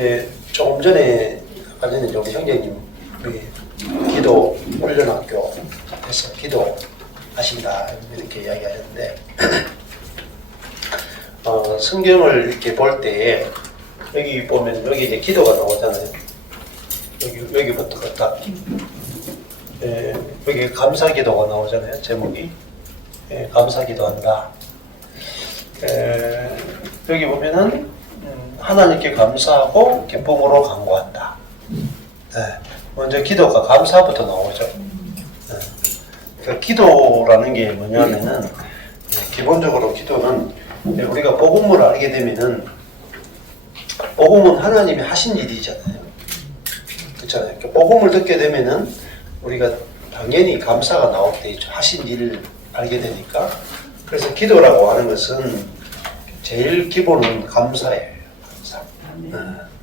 이제 조금 전에 아까 전에 우리 형제님 우리 기도 훈련학교에서 기도 하신다 이렇게 이야기하셨는데 성경을 이렇게 볼 때 여기 보면 여기 이제 기도가 나오잖아요. 여기부터 딱 여기 감사기도가 나오잖아요. 제목이 감사기도한다. 여기 보면은 하나님께 감사하고 기쁨으로 간구한다. 먼저 기도가 감사부터 나오죠. 그러니까 기도라는 게 뭐냐면은 기본적으로 기도는 우리가 복음을 알게 되면은 복음은 하나님이 하신 일이잖아요. 그렇잖아요. 복음을 듣게 되면은 우리가 당연히 감사가 나올 때 있죠. 하신 일을 알게 되니까. 그래서 기도라고 하는 것은 제일 기본은 감사예요. 감사.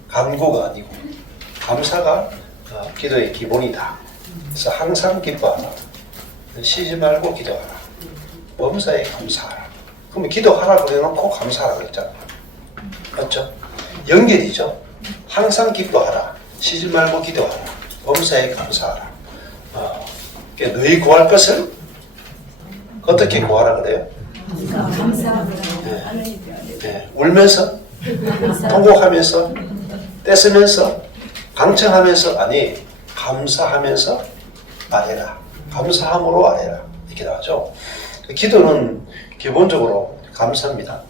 간구가 아니고 감사가 기도의 기본이다. 그래서 항상 기뻐하라. 쉬지 말고 기도하라. 범사에 감사하라. 그러면 기도하라 그래놓고 감사하라 그랬잖아요. 맞죠? 연결이죠. 항상 기뻐하라. 쉬지 말고 기도하라. 범사에 감사하라. 너희 구할 것을 어떻게 구하라 그래요? 울면서, 통곡하면서, 떼쓰면서, 방청하면서, 아니 감사하면서 아뢰라. 감사함으로 아뢰라. 이렇게 나오죠. 기도는 기본적으로 감사입니다.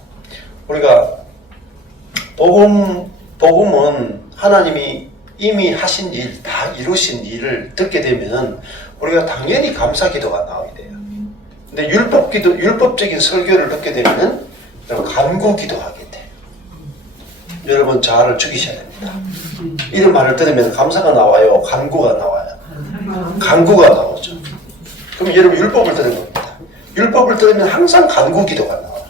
우리가 복음은 하나님이 이미 하신 일, 다 이루신 일을 듣게 되면 우리가 당연히 감사 기도가 나오게 돼요. 근데 율법적인 설교를 듣게 되면 간구 기도하게 돼. 여러분 자아를 죽이셔야 됩니다. 이런 말을 들으면 감사가 나와요? 간구가 나와요? 간구가 나오죠. 그럼 여러분 율법을 들은 겁니다. 율법을 들으면 항상 간구 기도가 나와요.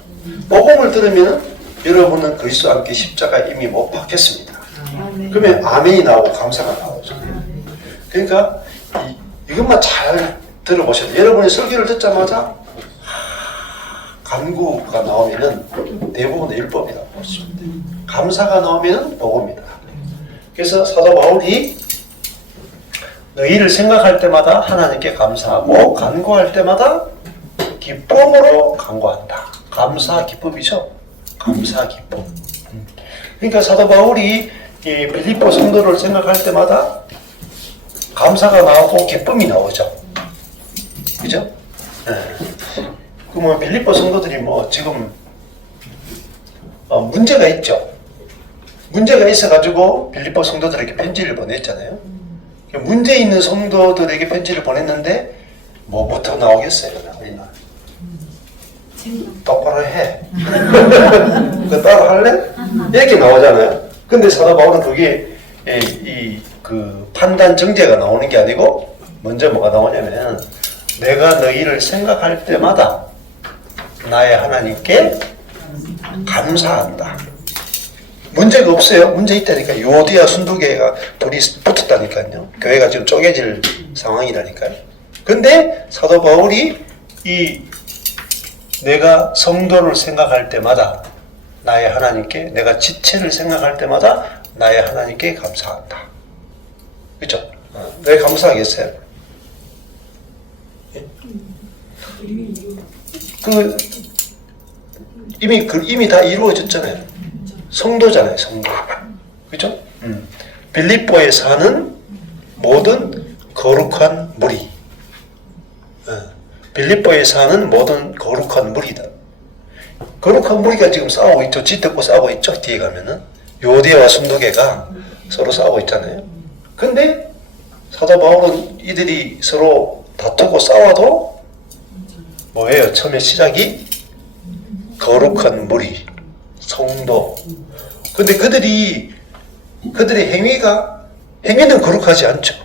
복음을 들으면 여러분은 그리스도와 함께 십자가 이미 못 박혔습니다. 그러면 아멘이 나오고 감사가 나오죠. 그러니까 이것만 잘 들어보셔야 돼요. 여러분이 설교를 듣자마자 간구가 나오면은 대부분 율법이라고 볼 수 있습니다. 감사가 나오면은 복음이다. 그래서 사도 바울이 너희를 생각할 때마다 하나님께 감사하고 간구할 때마다 기쁨으로 간구한다. 감사 기쁨이죠. 감사 기쁨. 그러니까 사도 바울이 이 빌립보 성도를 생각할 때마다 감사가 나오고 기쁨이 나오죠. 그죠? 그러면 빌립보 성도들이 지금 문제가 있죠. 문제가 있어가지고 빌립보 성도들에게 편지를 보냈잖아요. 문제 있는 성도들에게 편지를 보냈는데 뭐부터 나오겠어요? 우리는 똑바로 해. 그 따로 할래? 이렇게 나오잖아요. 근데 사도 바울은 그게 그 판단 정죄가 나오는 게 아니고 먼저 뭐가 나오냐면 내가 너희를 생각할 때마다 나의 하나님께 감사한다. 문제가 없어요. 문제 있다니까. 유오디아 순두교회가 둘이 붙었다니까요. 교회가 지금 쪼개질 상황이라니까요. 근데 사도 바울이 내가 성도를 생각할 때마다 나의 하나님께, 내가 지체를 생각할 때마다 나의 하나님께 감사한다. 그렇죠? 왜 감사하겠어요? 예? 이미 다 이루어졌잖아요. 성도잖아요, 성도. 그죠? 빌립보에 사는 모든 거룩한 무리. 빌립보에 사는 모든 거룩한 무리다. 거룩한 무리가 지금 싸우고 있죠. 짙고 싸우고 있죠. 뒤에 가면은. 요디아와 순두개가 서로 싸우고 있잖아요. 근데 사도 바울은 이들이 서로 다투고 싸워도 뭐예요? 처음에 시작이 거룩한 무리, 성도. 근데 그들의 행위는 거룩하지 않죠.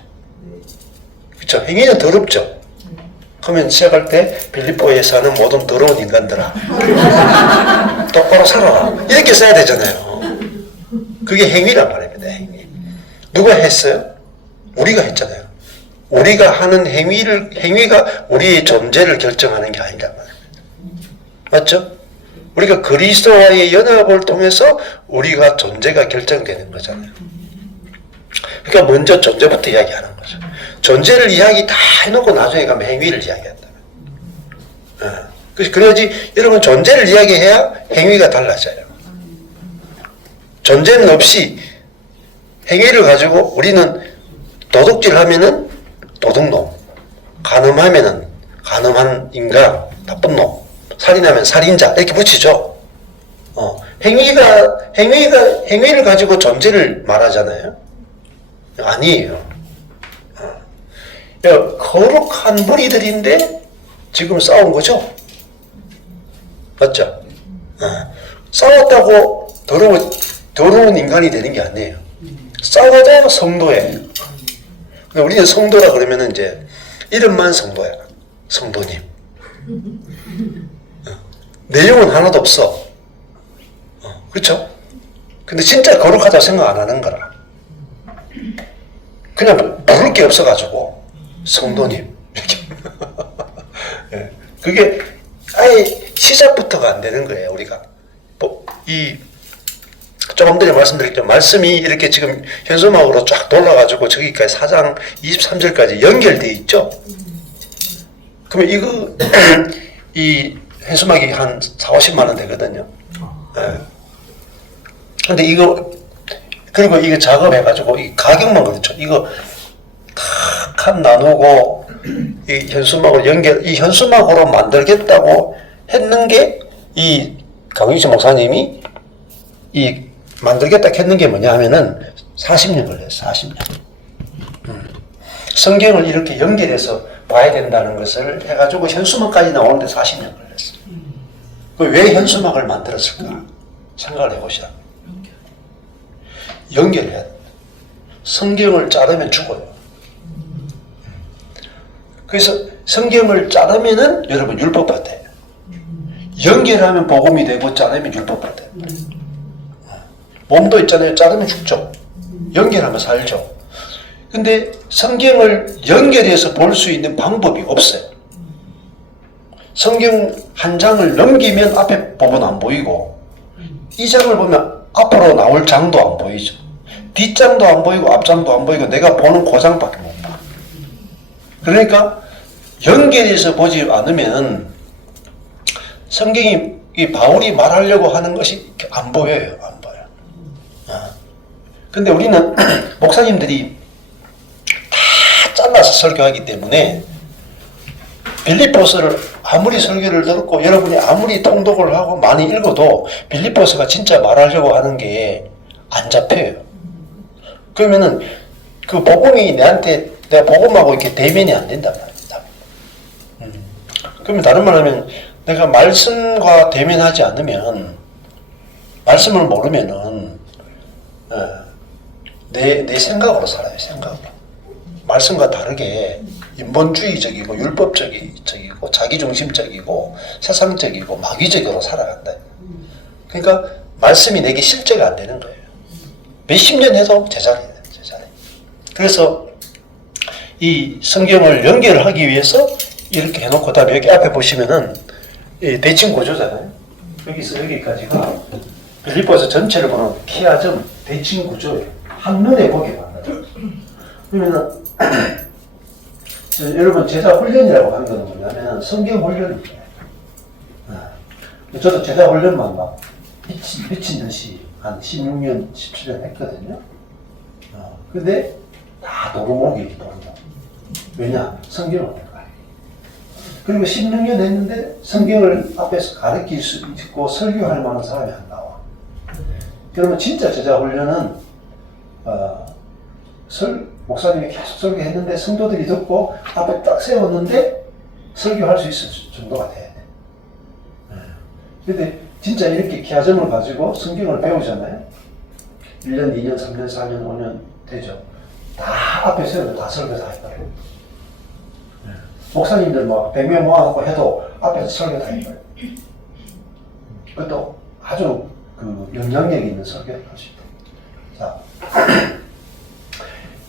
그렇죠? 행위는 더럽죠. 그러면 시작할 때 빌립보에 사는 모든 더러운 인간들아 똑바로 살아라 이렇게 써야 되잖아요. 그게 행위란 말입니다. 행위. 누가 했어요? 우리가 했잖아요. 우리가 하는 행위가 우리의 존재를 결정하는 게 아니란 말입니다. 맞죠? 우리가 그리스도와의 연합을 통해서 우리가 존재가 결정되는 거잖아요. 그러니까 먼저 존재부터 이야기하는 거죠. 존재를 이야기 다 해놓고 나중에 가면 행위를 이야기한다. 그래야지 여러분 존재를 이야기해야 행위가 달라져요. 존재는 없이 행위를 가지고 우리는 도둑질 하면은 도둑놈, 간음하면은 간음한 인간, 나쁜 놈, 살인하면 살인자 이렇게 붙이죠. 행위를 가지고 존재를 말하잖아요. 아니에요. 거룩한 무리들인데 지금 싸운 거죠. 맞죠? 싸웠다고 더러운 인간이 되는 게 아니에요. 싸워도 성도예요. 근데 우리는 성도라 그러면 이제 이름만 성도야. 성도님. 내용은 하나도 없어. 그렇죠? 근데 진짜 거룩하다 생각 안 하는 거라. 그냥 부를 게 없어가지고 성도님 이렇게. 그게 아예 시작부터가 안 되는 거예요. 우리가 조금 전에 말씀드렸죠. 말씀이 이렇게 지금 현수막으로 쫙 돌아가지고 저기까지 4장 23절까지 연결되어 있죠. 그러면 이 현수막이 한 4, 50만 원 되거든요. 근데 그리고 이거 작업해가지고 이 가격만 그렇죠. 이거 칸 나누고 이 현수막을 이 현수막으로 만들겠다고 했는 게 이 강윤식 목사님이 만들겠다 했는 게 뭐냐 하면은 40년 걸렸어요. 40년. 성경을 이렇게 연결해서 봐야 된다는 것을 해가지고 현수막까지 나오는데 40년 걸렸어요. 왜 현수막을 만들었을까? 생각을 해보시라. 연결해야 돼. 성경을 자르면 죽어요. 그래서 성경을 자르면은 여러분 율법 같아요. 연결하면 복음이 되고 자르면 율법 같아요. 몸도 있잖아요. 자르면 죽죠. 연결하면 살죠. 근데 성경을 연결해서 볼 수 있는 방법이 없어요. 성경 한 장을 넘기면 앞에 부분 안 보이고 이 장을 보면 앞으로 나올 장도 안 보이죠. 뒷장도 안 보이고 앞장도 안 보이고 내가 보는 그 장밖에 못 봐. 그러니까 연결해서 보지 않으면 성경이 이 바울이 말하려고 하는 것이 안 보여요. 안 보여. 근데 우리는 목사님들이 다 잘라서 설교하기 때문에 빌립보서를 아무리 설교를 듣고 여러분이 아무리 통독을 하고 많이 읽어도 빌립보서가 진짜 말하려고 하는 게 안 잡혀요. 그러면은 그 복음이 내가 복음하고 이렇게 대면이 안 된단 말이야. 그러면 다른 말 하면 내가 말씀과 대면하지 않으면 말씀을 모르면은 내 생각으로 살아요. 생각으로. 말씀과 다르게 인본주의적이고 율법적이고 자기중심적이고 세상적이고 마귀적으로 살아간다. 그러니까 말씀이 내게 실제가 안 되는 거예요. 몇십 년 해도 제자리예요. 그래서 이 성경을 연결하기 위해서 이렇게 해놓고 그다음에 여기 앞에 보시면은 대칭 구조잖아요. 여기서 여기까지가 빌립보서 전체를 보는 키아점 대칭 구조예요. 한눈에 보게 만나요. 그러면은 여러분 제자 훈련이라고 하는 것은 뭐냐면 성경 훈련입니다. 저도 제자 훈련만 막 미친 듯이 한 16년, 17년 했거든요. 근데 다 도루묵이 도루묵. 왜냐? 성경을 알아요. 그리고 16년 했는데 성경을 앞에서 가르칠 수 있고 설교할 만한 사람이 안 나와. 그러면 진짜 제자 훈련은 목사님이 계속 설교했는데 성도들이 듣고 앞에 딱 세웠는데 설교할 수 있을 정도가 돼야 돼. 근데 진짜 이렇게 기하점을 가지고 성경을 배우잖아요. 1년, 2년, 3년, 4년, 5년 되죠. 다 앞에 세워도 다 설교 다 해버려요. 목사님들 막 100명 모아놓고 해도 앞에서 설교 다 해버려요. 그것도 아주 영향력 있는 설교를 할 수 있다. 자.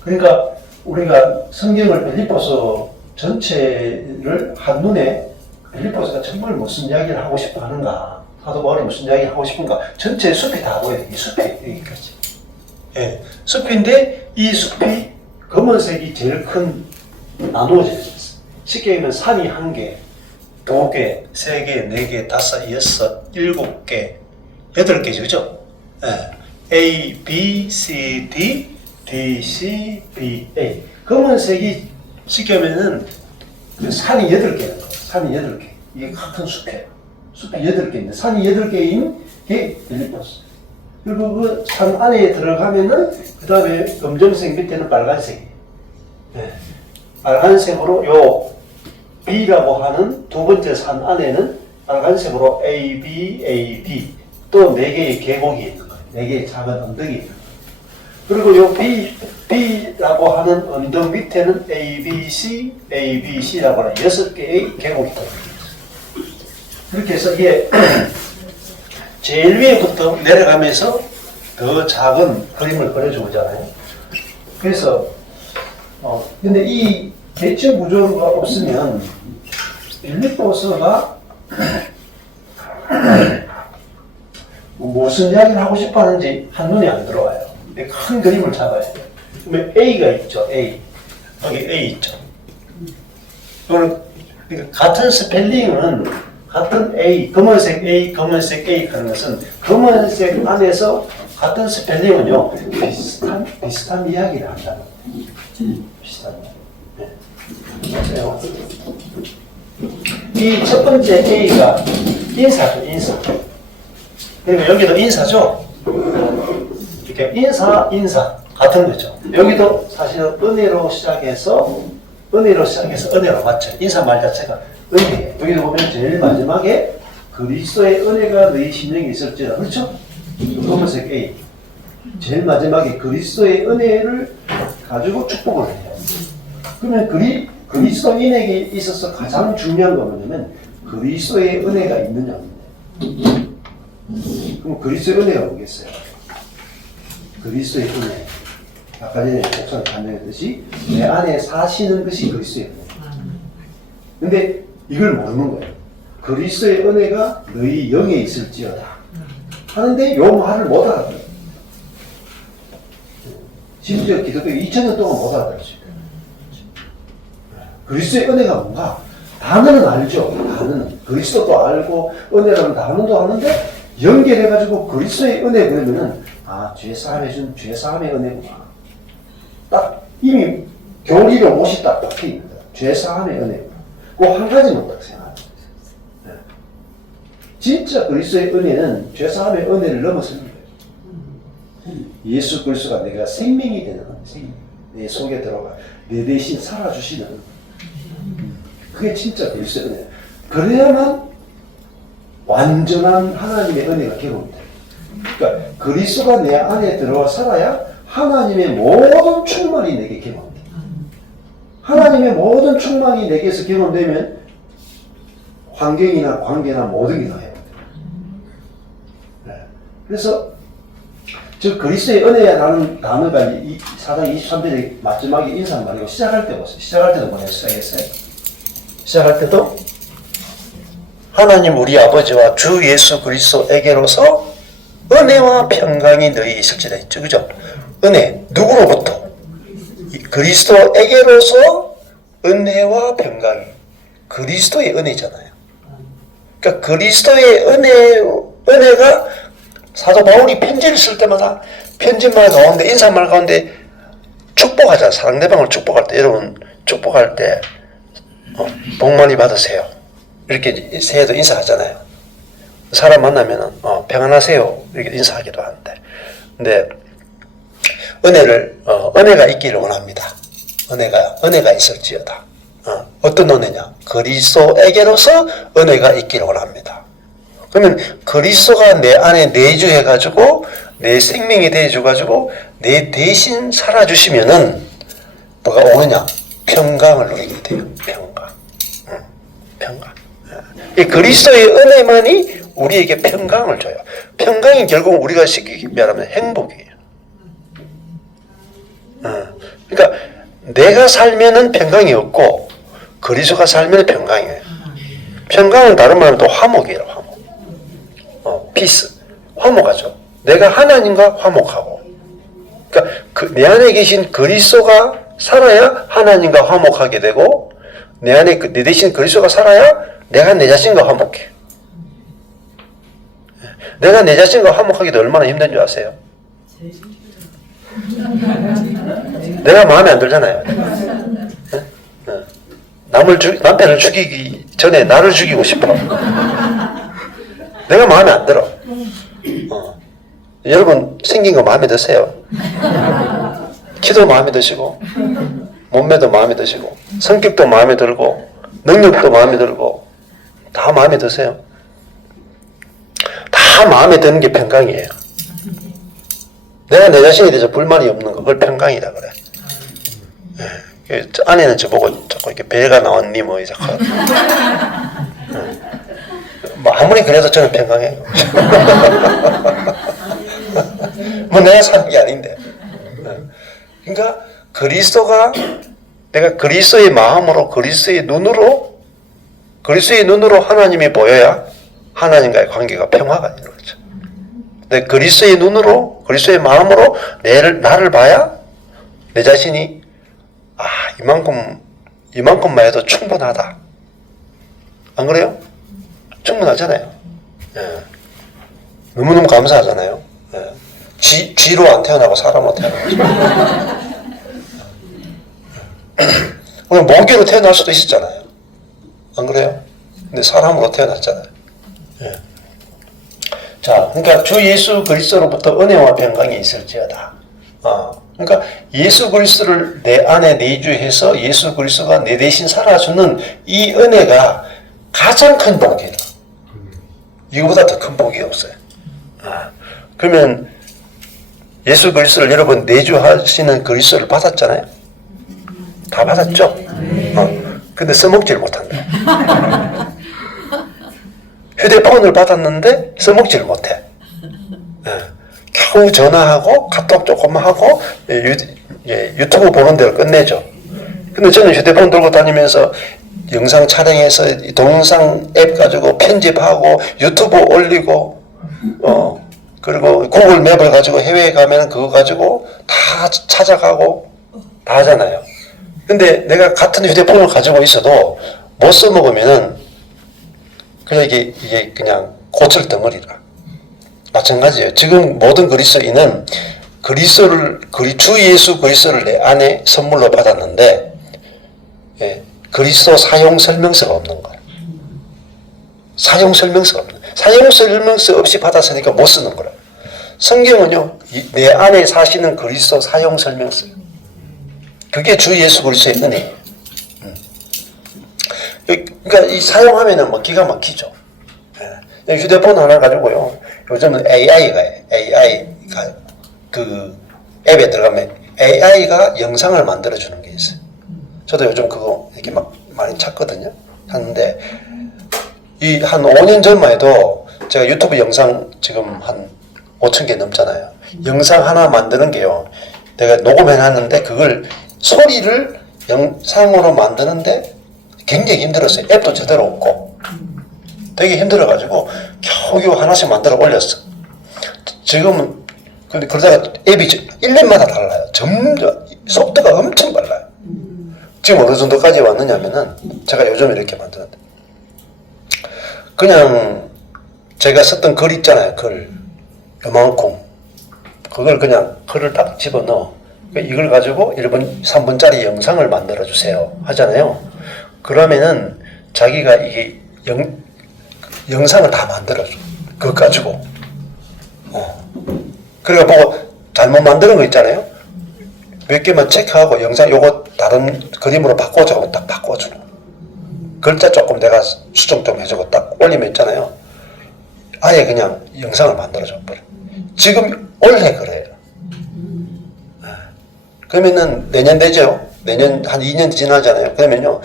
그러니까 우리가 성경을 빌립보서 전체를 한눈에 빌립보서가 정말 무슨 이야기를 하고 싶어 하는가 사도 바울이 무슨 이야기 하고 싶은가? 전체 숲이 다 보여야 돼. 이 숲이 여기까지. 예, 숲인데 이 숲이 검은색이 제일 큰 나누어져 있어요. 쉽게 얘기하면 산이 1개, 2개, 3개, 4개, 5, 6, 7개, 8개죠, 그죠? 예. A, B, C, D, D, C, B, A. 검은색이 쉽게 하면은 그 산이 8개는 거예요. 산이 8개. 이게 같은 숲이에요. 숲이 8개인데 산이 8개인 게 빌립보스. 그리고 그 산 안에 들어가면은 그 다음에 검정색 밑에는 빨간색이에요. 네. 빨간색으로 요 B라고 하는 두 번째 산 안에는 빨간색으로 A, B, A, D 또 4개의 계곡이 있는 거예요. 4개의 작은 언덕이 있는 거예요. 그리고 요 B라고 하는 언덕 밑에는 A, B, C, A, B, C라고 하는 6개의 계곡이 있다. 그렇게 해서 이게 제일 위에부터 내려가면서 더 작은 그림을 그려주고 있잖아요. 그래서 근데 이 대칭 구조가 없으면 빌립보서가 무슨 이야기를 하고 싶어 하는지 한눈에 안 들어와요. 큰 그림을 잡아야 돼요. 그러면 A가 있죠. A. 여기 A 있죠. 그러니까 같은 스펠링은 같은 A, 검은색 A, 검은색 A 하는 것은 검은색 안에서 같은 스펠링은요 비슷한 이야기를 한다는 거예요. 비슷한 이야기. 이 첫 번째 A가 인사죠, 인사. 그러니까 여기도 인사죠. 이렇게 인사 같은 거죠. 여기도 사실은 은혜로 시작해서 은혜로 맞죠. 인사 말 자체가 은혜예요. 여기도 보면 제일 마지막에 그리스도의 은혜가 너희 심령에 있을지라. 그렇죠? 검은색 A. 제일 마지막에 그리스도의 은혜를 가지고 축복을 해요. 그러면 그리스도인에게 있어서 가장 중요한 건 뭐냐면 그리스도의 은혜가 있느냐 없느냐. 그럼 그리스도의 은혜가 뭐겠어요? 그리스도의 은혜. 아까 전에 목사님 간증했듯이 내 안에 사시는 것이 그리스도의 은혜. 근데 이걸 모르는 거예요. 그리스도의 은혜가 너희 영에 있을지어다 하는데 요 말을 못 알아들어요. 심지어 기독교 2000년 동안 못 알아들었어요. 그리스도의 은혜가 뭔가? 단어는 알죠. 단어는 그리스도도 알고 은혜라는 단어도 아는데 연결해가지고 그리스도의 은혜 그러면은 죄사함 해준 죄사함의 은혜구나. 딱 이미 교리로 못이 딱 박혀있는 거야. 죄사함의 은혜구나. 그 한 가지만 딱 생각하는 거예요. 진짜 그리스도의 은혜는 죄사함의 은혜를 넘어서는 거예요. 예수 그리스도가 내가 생명이 되는 거예요. 생명. 내 속에 들어가 내 대신 살아주시는 거예요. 그게 진짜 그리스도의 은혜예요. 그래야만 완전한 하나님의 은혜가 경험이 돼요. 그러니까 그리스도가 내 안에 들어와 살아야 하나님의 모든 충만이 내게 경험돼요. 하나님의 모든 충만이 내게서 경험되면 환경이나 관계나 모든 게 다 해요. 그래서 즉 그리스도의 은혜라는 단어가 이 4장 23절의 마지막에 인사말이고 시작할 때 보세요. 시작할 때도 뭐예요? 시작할 때도 하나님 우리 아버지와 주 예수 그리스도에게로서 은혜와 평강이 너희 있을지다 했죠. 그죠? 은혜 누구로부터? 그리스도에게로서 은혜와 평강이 그리스도의 은혜잖아요. 그러니까 그리스도의 은혜가 사도 바울이 편지를 쓸 때마다 편지말 가운데 인사말 가운데 축복하잖아요. 상대방을 축복할 때 여러분 축복할 때 복 많이 받으세요. 이렇게 새해도 인사하잖아요. 사람 만나면은 평안하세요 이렇게 인사하기도 하는데, 근데 은혜가 있기를 원합니다. 은혜가 있을지어다. 어떤 은혜냐? 그리스도에게로서 은혜가 있기를 원합니다. 그러면 그리스도가 내 안에 내주해가지고 내 생명이 되어줘가지고 내 대신 살아주시면은 뭐가 오느냐? 평강을 누리게 돼요. 평강. 이 그리스도의 은혜만이 우리에게 평강을 줘요. 평강이 결국 우리가 쉽게 말하면 행복이에요. 그러니까 내가 살면은 평강이 없고 그리스도가 살면 평강이에요. 평강은 다른 말로 또 화목이에요. 화목. 피스. 화목하죠. 내가 하나님과 화목하고. 그러니까 내 안에 계신 그리스도가 살아야 하나님과 화목하게 되고, 내 안에 내 대신 그리스도가 살아야 내가 내 자신과 화목해. 내가 내 자신과 화목하기도 얼마나 힘든 줄 아세요? 내가 마음에 안 들잖아요. 남편을 죽이기 전에 나를 죽이고 싶어. 내가 마음에 안 들어. 여러분 생긴 거 마음에 드세요? 키도 마음에 드시고, 몸매도 마음에 드시고, 성격도 마음에 들고, 능력도 마음에 들고, 다 마음에 드세요? 다 마음에 드는 게 평강이에요. 내가 내 자신에 대해서 불만이 없는 거, 그걸 평강이라 그래. 아내는 저보고 자꾸 이렇게 배가 나왔니 뭐 이제 뭐 아무리 그래도 저는 평강해요. 뭐 내가 사는 게 아닌데. 그러니까 내가 그리스도의 마음으로 그리스도의 눈으로 하나님이 보여야 하나님과의 관계가 평화가 되는 거죠. 근데 그리스도의 눈으로 그리스도의 마음으로 나를 봐야 내 자신이 이만큼만 해도 충분하다. 안 그래요? 충분하잖아요. 너무너무 감사하잖아요. 쥐로 안 태어나고 사람으로 태어나죠. 오늘 모기로 태어날 수도 있었잖아요. 안 그래요? 근데 사람으로 태어났잖아요. 자, 그러니까 주 예수 그리스도로부터 은혜와 평강이 있을지어다. 그러니까 예수 그리스도를 내 안에 내주해서 예수 그리스도가 내 대신 살아주는 이 은혜가 가장 큰 복이다. 이거보다 더 큰 복이 없어요. 그러면 예수 그리스도를 여러분 내주하시는 그리스도를 받았잖아요. 다 받았죠? 근데 써먹지를 못한다. 휴대폰을 받았는데 써먹지를 못해. 겨우 전화하고 카톡 조금만 하고 유튜브 보는 데를 끝내죠. 근데 저는 휴대폰 들고 다니면서 영상 촬영해서 동영상 앱 가지고 편집하고 유튜브 올리고 그리고 구글 맵을 가지고 해외에 가면 그거 가지고 다 찾아가고 다 하잖아요. 근데 내가 같은 휴대폰을 가지고 있어도 못 써먹으면은 그냥 이게 그냥 고철 덩어리라. 마찬가지예요. 지금 모든 그리스도인은 주 예수 그리스도를 내 안에 선물로 받았는데, 그리스도 사용 설명서가 없는 거예요. 사용 설명서가 없는 거예요. 사용 설명서 없이 받았으니까 못 쓰는 거예요. 성경은요, 내 안에 사시는 그리스도 사용 설명서예요. 그게 주 예수 그리스도의 은혜예요. 그러니까 이 사용하면은 뭐 기가 막히죠. 휴대폰 하나 가지고요. 요즘은 AI가 그 앱에 들어가면 AI가 영상을 만들어주는 게 있어요. 저도 요즘 그거 이렇게 막 많이 찾거든요. 하는데 이 한 5년 전만 해도 제가 유튜브 영상 지금 한 5,000개 넘잖아요. 영상 하나 만드는 게요. 내가 녹음해놨는데 그걸 소리를 영상으로 만드는데 굉장히 힘들었어요. 앱도 제대로 없고 되게 힘들어가지고 겨우 하나씩 만들어 올렸어. 지금은 근데 그러다가 앱이 1년마다 달라요. 점점 속도가 엄청 빨라요. 지금 어느 정도까지 왔느냐면은 제가 요즘 이렇게 만드는데 그냥 제가 썼던 글 있잖아요. 글 요만큼 그걸 그냥 글을 딱 집어넣어. 이걸 가지고 1분 3분짜리 영상을 만들어 주세요 하잖아요. 그러면은 자기가 이게 영상을 다 만들어줘. 그거 가지고. 그러니까 보고 잘못 만드는 거 있잖아요. 몇 개만 체크하고 영상 요거 다른 그림으로 바꿔줘. 하면 딱 바꿔주는 거. 글자 조금 내가 수정 좀 해주고 딱 올리면 있잖아요. 아예 그냥 영상을 만들어줘 버려. 지금 올해 그래요. 그러면은 내년 되죠. 내년 한 2년 지나잖아요. 그러면요.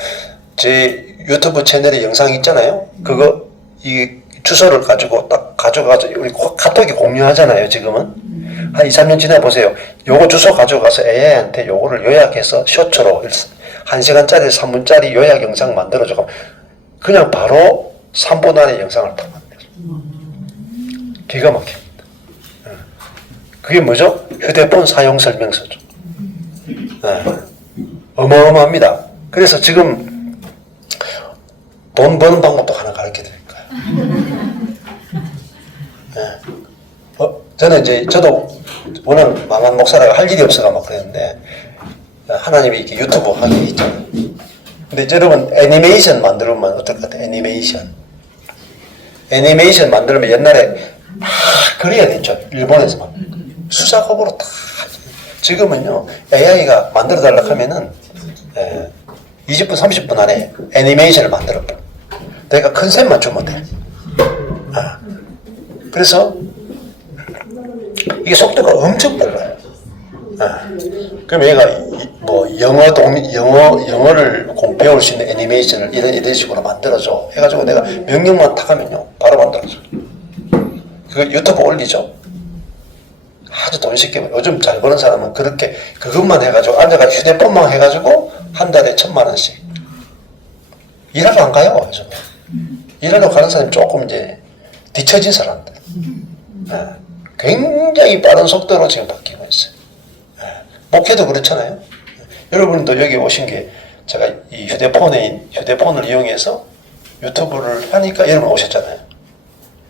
제 유튜브 채널에 영상 있잖아요. 그거 이 주소를 가지고 딱 가져가서 우리 카톡에 공유하잖아요. 지금은 한 2, 3년 지나 보세요. 요거 주소 가져가서 AI한테 요거를 요약해서 쇼츠로 1시간짜리 3분짜리 요약 영상 만들어줘. 그냥 바로 3분 안에 영상을 다 만들어. 기가 막힙니다. 그게 뭐죠? 휴대폰 사용 설명서죠. 어마어마합니다. 그래서 지금 돈 버는 방법도 하나 가르쳐 드릴 거예요. 저는 이제 저도 워낙 망한 목사라고 할 일이 없어가 막 그랬는데 하나님이 이렇게 유튜브 하게 있잖아요. 근데 여러분 애니메이션 만들면 어떨 것 같아요? 애니메이션 만들면 옛날에 막 그려야 됐죠. 일본에서만 수작업으로 다. 지금은요 AI가 만들어 달라고 하면은 20분 30분 안에 애니메이션을 만들어 봐. 내가 컨셉만 주면 돼. 그래서 이게 속도가 엄청 빨라요. 그럼 얘가 뭐 영어를 배울 수 있는 애니메이션을 이런 식으로 만들어줘 해가지고 내가 명령만 타가면요 바로 만들어줘. 그 유튜브 올리죠. 아주 돈 쉽게 요즘 잘 버는 사람은 그렇게 그것만 해가지고 앉아가지고 휴대폰만 해가지고 한 달에 1,000,000원씩 일하러 안 가요. 요즘 일하러 가는 사람이 조금 이제 뒤처진 사람들. 굉장히 빠른 속도로 지금 바뀌고 있어요. 목회도 그렇잖아요. 여러분도 여기 오신 게 제가 이 휴대폰을 이용해서 유튜브를 하니까 여러분 오셨잖아요.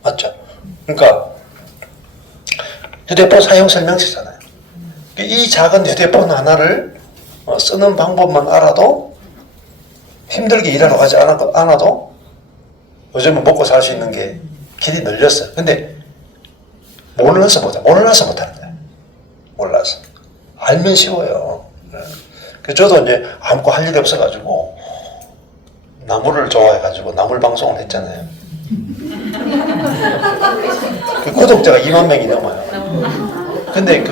맞죠? 그러니까 휴대폰 사용 설명서잖아요. 이 작은 휴대폰 하나를 쓰는 방법만 알아도 힘들게 일하러 가지 않아도 요즘은 먹고 살 수 있는 게 길이 늘렸어요. 근데 몰라서 못하는 거예요. 몰라서. 알면 쉬워요. 저도 이제 아무것도 할 일이 없어가지고 나무를 좋아해가지고 나물 방송을 했잖아요. 그 구독자가 20,000명이 넘어요. 근데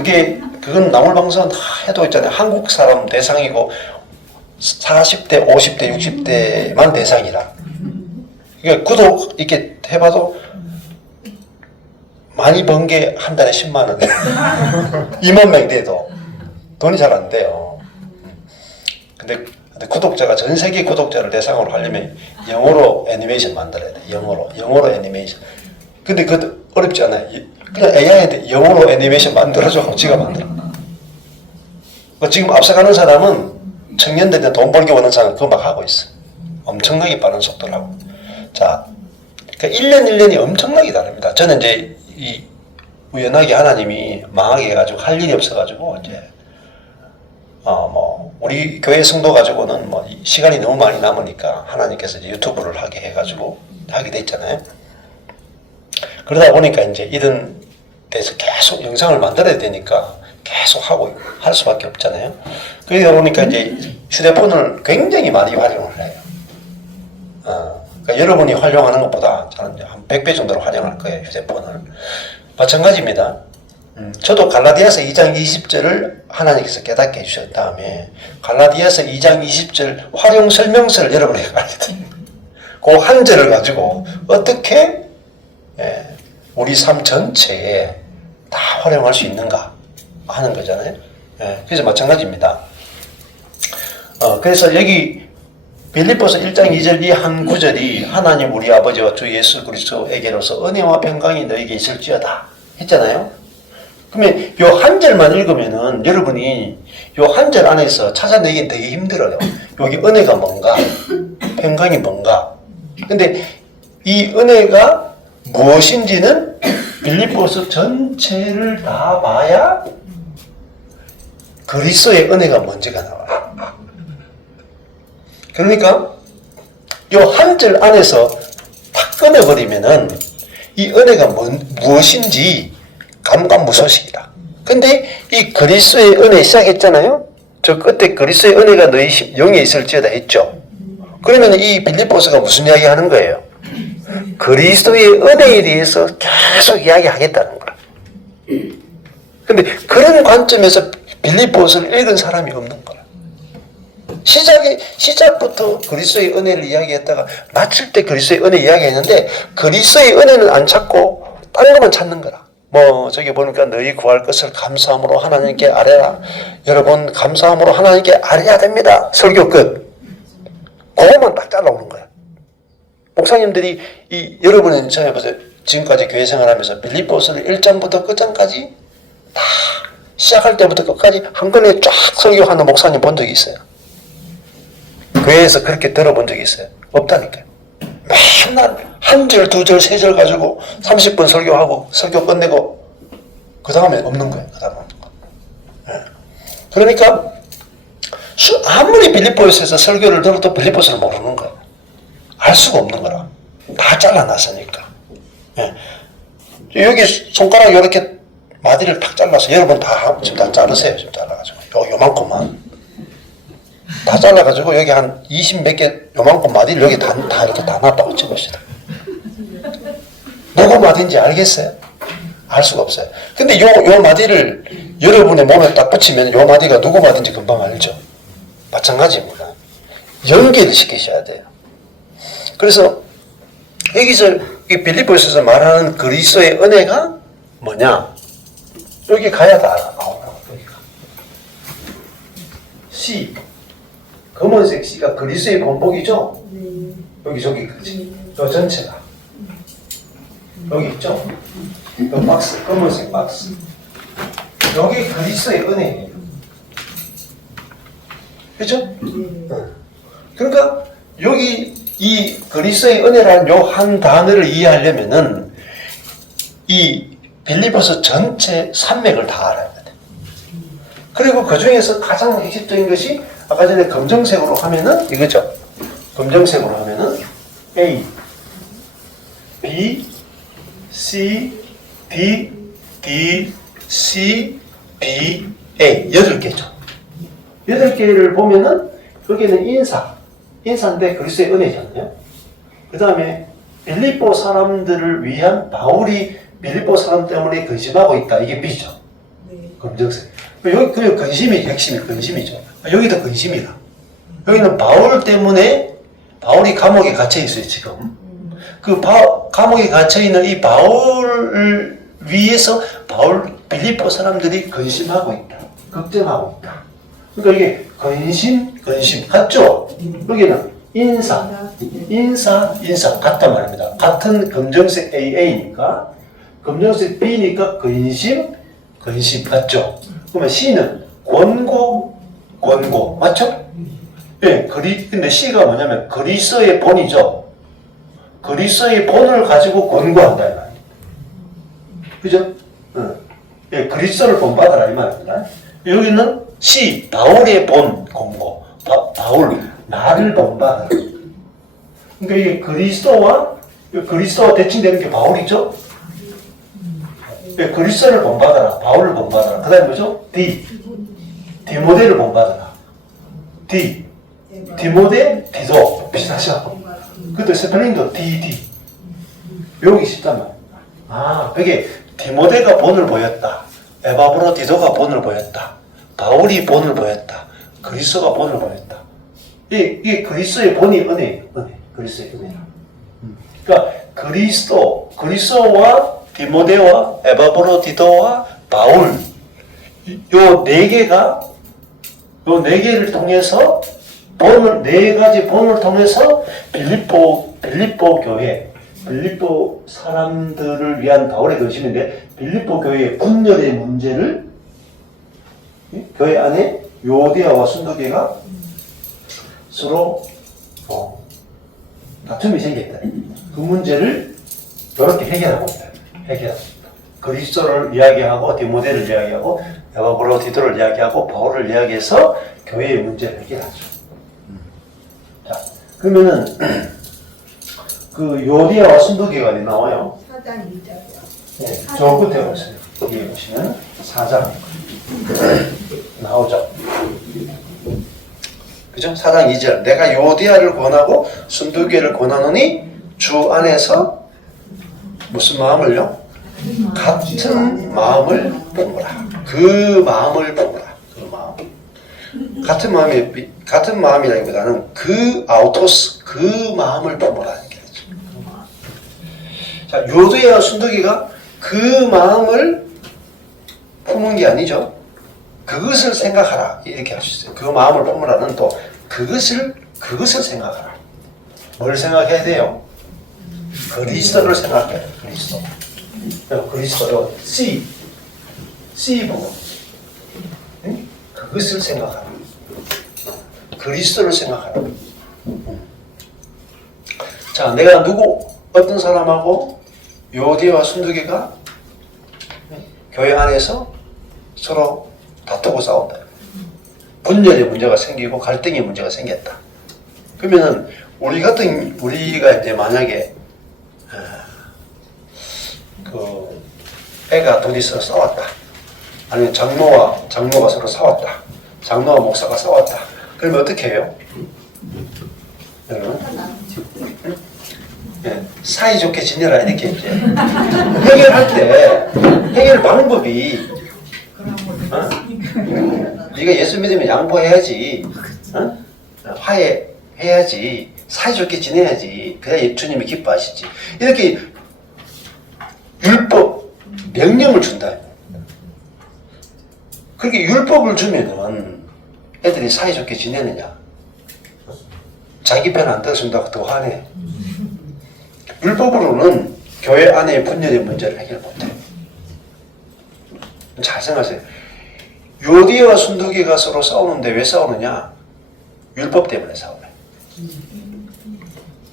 그건 나물 방송은 다 해도 있잖아요. 한국 사람 대상이고 40대, 50대, 60대만 대상이라. 그러니까 구독 이렇게 해봐도 많이 번 게 한 달에 100,000원. 20,000명 돼도 돈이 잘 안 돼요. 근데 구독자가 전 세계 구독자를 대상으로 하려면 영어로 애니메이션 만들어야 돼. 영어로 애니메이션. 근데 그것도 어렵지 않아요. 그냥 AI한테 영어로 애니메이션 만들어줘. 지가 만들어. 지금 앞서가는 사람은 청년들한테 돈 벌게 오는 사람은 그거 막 하고 있어. 엄청나게 빠른 속도로 하고. 자, 그러니까 1년이 엄청나게 다릅니다. 저는 이제 우연하게 하나님이 망하게 해가지고 할 일이 없어가지고 이제 우리 교회 성도 가지고는 시간이 너무 많이 남으니까 하나님께서 이제 유튜브를 하게 해가지고 하게 돼 있잖아요. 그러다 보니까 이제 이런 데서 계속 영상을 만들어야 되니까 계속 할 수밖에 없잖아요. 그러다 보니까 이제 휴대폰을 굉장히 많이 활용을 해요. 그러니까 여러분이 활용하는 것보다 저는 한 100배 정도로 활용할 거예요, 휴대폰을. 마찬가지입니다. 저도 갈라디아서 2장 20절을 하나님께서 깨닫게 해주신 다음에 갈라디아서 2장 20절 활용 설명서를 여러분에게 가르쳐요. 그 한 절을 가지고 어떻게 우리 삶 전체에 다 활용할 수 있는가 하는 거잖아요. 그래서 마찬가지입니다. 그래서 여기 빌립보서 1장 2절 이 한 구절이 하나님 우리 아버지와 주 예수 그리스도에게로서 은혜와 평강이 너에게 있을지어다 했잖아요. 그러면 요 한 절만 읽으면은 여러분이 요 한 절 안에서 찾아내기 되게 힘들어요. 여기 은혜가 뭔가, 평강이 뭔가. 근데 이 은혜가 무엇인지는 빌립보서 전체를 다 봐야 그리스도의 은혜가 뭔지가 나와요. 그러니까 요 한 절 안에서 탁 끊어버리면은 이 은혜가 무엇인지 감감무소식이다. 근데 이 그리스도의 은혜 시작했잖아요. 저 끝에 그리스도의 은혜가 너희 영에 있을지어다 했죠. 그러면 이 빌립보서가 무슨 이야기 하는 거예요? 그리스도의 은혜에 대해서 계속 이야기하겠다는 거야. 근데 그런 관점에서 빌립보서를 읽은 사람이 없는 거야. 시작부터 그리스도의 은혜를 이야기했다가 마칠 때 그리스도의 은혜 이야기했는데 그리스도의 은혜는 안 찾고 다른 것만 찾는 거라. 저기 보니까 너희 구할 것을 감사함으로 하나님께 아뢰라. 여러분 감사함으로 하나님께 아뢰야 됩니다. 설교 끝. 그것만 딱 잘라오는 거야. 목사님들이 여러분은 생각해보세요. 지금까지 교회 생활하면서 빌립보서를 1장부터 끝장까지 다 시작할 때부터 끝까지 한 권에 쫙 설교하는 목사님 본 적이 있어요? 교회에서 그렇게 들어본 적이 있어요? 없다니까요. 맨날 한 절, 두 절, 세 절 가지고 30분 설교하고 설교 끝내고 그 다음에 없는 거예요. 그 다음에 없는 거. 네. 그러니까 아무리 빌립보에서 설교를 들어도 빌립보서를 모르는 거예요. 알 수가 없는 거라. 다 잘라놨으니까. 네. 여기 손가락 이렇게 마디를 탁 잘라서 여러분 다 지금 다 자르세요. 지금 잘라가지고 요만큼만 다 잘라가지고 여기 한 20 몇 개 요만큼 마디를 여기 다 이렇게 다 놨다고 쳐봅시다. 누구 마디인지 알겠어요? 알 수가 없어요. 근데 요 마디를 여러분의 몸에 딱 붙이면 요 마디가 누구 마디인지 금방 알죠. 마찬가지입니다. 연기를 시키셔야 돼요. 그래서 여기서 이 빌립보에서 말하는 그리스도의 은혜가 뭐냐? 여기 가야 다 나오는 여기가. C 검은색 C가 그리스도의 본복이죠? 여기 저기 그지? 저 전체가 여기 있죠? 이 박스 검은색 박스 여기 그리스도의 은혜예요. 그렇죠? 그러니까 여기 이 그리스도의 은혜라는 요 한 단어를 이해하려면은 이 빌립보서 전체 산맥을 다 알아야 돼. 그리고 그 중에서 가장 핵심적인 것이 아까 전에 검정색으로 하면은 이거죠. 검정색으로 하면은 A, B, C, D, D, C, B, A 8개죠. 8개를 보면은 여기는 인사인데 그리스도의 은혜잖아요. 그 다음에 빌립보 사람들을 위한 바울이 빌립보 사람 때문에 근심하고 있다. 이게 B죠. 검정색. 여기 그 근심이 핵심이 근심이죠. 여기도 근심이다. 여기는 바울 때문에 바울이 감옥에 갇혀 있어요 지금. 그 감옥에 갇혀 있는 이 바울을 위해서 빌립보 사람들이 근심하고 있다. 걱정하고 있다. 그러니까 이게 근심 같죠? 여기는 인사 같단 말입니다. 같은 검정색 AA니까 검정색 B니까 근심 같죠? 그러면 C는 권고 맞죠? 예, 근데 C가 뭐냐면 그리스도의 본이죠. 그리스도의 본을 가지고 권고한다 이 말이에요. 그죠? 예, 그리스도를 본받아라 이 말입니다. 여기는 C 바울의 본 권고. 바울 나를 본받아라. 그러니까 이게 그리스도와 대칭되는 게 바울이죠. 예, 그리스도를 본받아라. 바울을 본받아라. 그 다음에 뭐죠? 디모데를 본받아라. 디모데, 디도 비슷하죠? 그것도 스펠링도 DD 외우기 쉽단 말입니다. 그게 디모데가 본을 보였다. 에바브로 디도가 본을 보였다. 바울이 본을 보였다. 그리스도가 본을 보였다. 이게 그리스도의 본이 은혜예요. 그리스도의 은혜라. 그러니까 그리스도와 디모데와 에바브로 디도와 바울 요 네 개를 통해서 네 가지 본을 통해서 빌립보 교회, 빌립보 사람들을 위한 바울의 근심인데 빌립보 교회의 분열의 문제를 교회 안에 요디아와 순도계가 서로 다툼이 생겼다. 그 문제를 이렇게 해결하고 있다. 그리스도를 이야기하고 디모데를 이야기하고 에바브로 디도를 이야기하고 바울을 이야기해서 교회의 문제를 해결하죠. 자, 그러면은 그 요디아와 순도계가 어디 나와요? 4장 2절이요. 네, 저 끝에 보세요. 여기 보시면 4장 나오죠. 그죠? 4장 2절. 내가 요디아를 권하고 순도계를 권하노니 주 안에서 무슨 마음을요? 같은 마음을 품으라. 그 마음을 품으라. 그 마음. 같은 마음이라기보다는 아우토스, 그 마음을 품으라. 이렇게 하죠. 자, 요도야 순도기가 그 마음을 품은 게 아니죠. 그것을 생각하라. 이렇게 할 수 있어요. 그 마음을 품으라는 그것을 생각하라. 뭘 생각해야 돼요? 그리스도를 생각해요. 그리스도. 그리스도요. C 부분. 응? 그것을 생각하는. 그리스도를 생각하는. 자, 내가 어떤 사람하고 요디와 순두개가 교회 안에서 서로 다투고 싸운다. 분열의 문제가 생기고 갈등의 문제가 생겼다. 그러면은 우리가 이제 만약에 그 애가 둘이서 싸웠다. 아니면 장로가 서로 싸웠다. 장로와 목사가 싸웠다. 그러면 어떻게 해요? 여러분? 네, 사이좋게 지내라 이렇게 이제 해결할 때 해결 방법이 네가 예수 믿으면 양보해야지, 화해해야지, 사이좋게 지내야지, 그래야 주님이 기뻐하시지. 이렇게 율법 명령을 준다. 그렇게 율법을 주면은 애들이 사이좋게 지내느냐? 자기 편 안 들어준다고 더 화내. 율법으로는 교회 안의 분열의 문제를 해결 못해. 잘 생각하세요. 요디와 순두개가 서로 싸우는데 왜 싸우느냐? 율법 때문에 싸우네.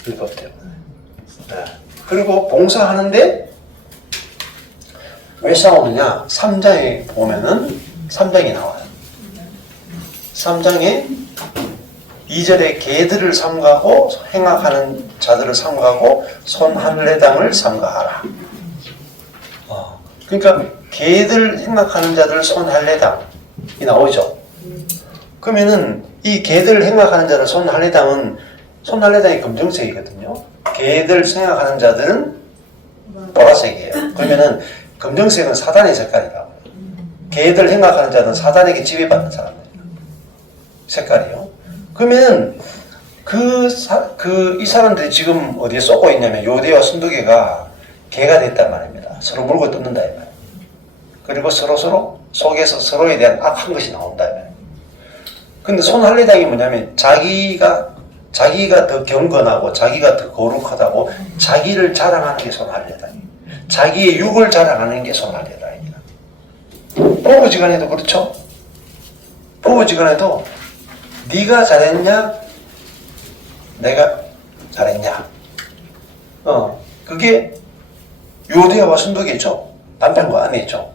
율법 때문에. 네. 그리고 봉사하는데 왜 싸우느냐? 3장에 보면은 3장이 나와요. 3장에 2절에 개들을 삼가고 행악하는 자들을 삼가고 손 한 레당을 삼가하라. 그러니까 개들 행악하는 자들 손 한 레당이 나오죠. 그러면은 이 개들 행악하는 자들 손 한 레당은 손 한 레당이 검정색이거든요. 개들 생각하는 자들은 보라색이에요. 그러면은 검정색은 사단의 색깔이라고. 개들 행악하는 자들은 사단에게 지배받는 사람들이에요. 색깔이요. 그러면 이 사람들이 지금 어디에 쏟고 있냐면 요대와 순두개가 개가 됐단 말입니다. 서로 물고 뜯는다 이 말이에요. 그리고 서로 속에서 서로에 대한 악한 것이 나온다 이 말이에요. 근데 손할례당이 뭐냐면 자기가 더 경건하고 자기가 더 거룩하다고 자기를 자랑하는 게 손할례당이에요. 자기의 육을 자랑하는 게 손할례당이에요. 부부지간에도 그렇죠. 부부지간에도 네가 잘했냐? 내가 잘했냐? 그게 요디아와 순두개죠. 남편과 아내죠.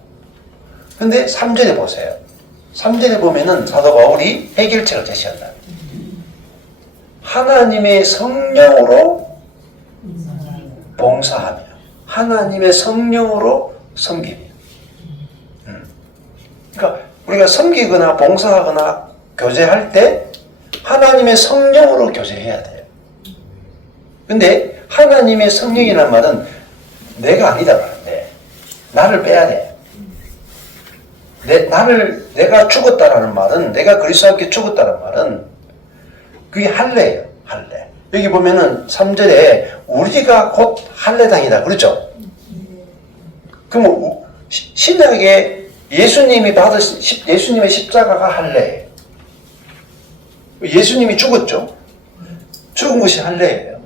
근데 3절에 보세요. 3절에 보면은 사도 바울이 해결책을 제시한다. 하나님의 성령으로 봉사하며 하나님의 성령으로 섬기며. 그러니까 우리가 섬기거나 봉사하거나 교제할 때 하나님의 성령으로 교제해야 돼요. 근데 하나님의 성령이라는 말은 내가 아니다 그러는데 나를 빼야 돼. 내가 죽었다라는 말은, 내가 그리스도와 함께 죽었다는 말은 그게 할례예요. 할례. 여기 보면은 3절에 우리가 곧 할례당이다 그렇죠? 그럼 신약에 예수님의 십자가가 할례예요. 예수님이 죽었죠? 죽은 것이 할례예요.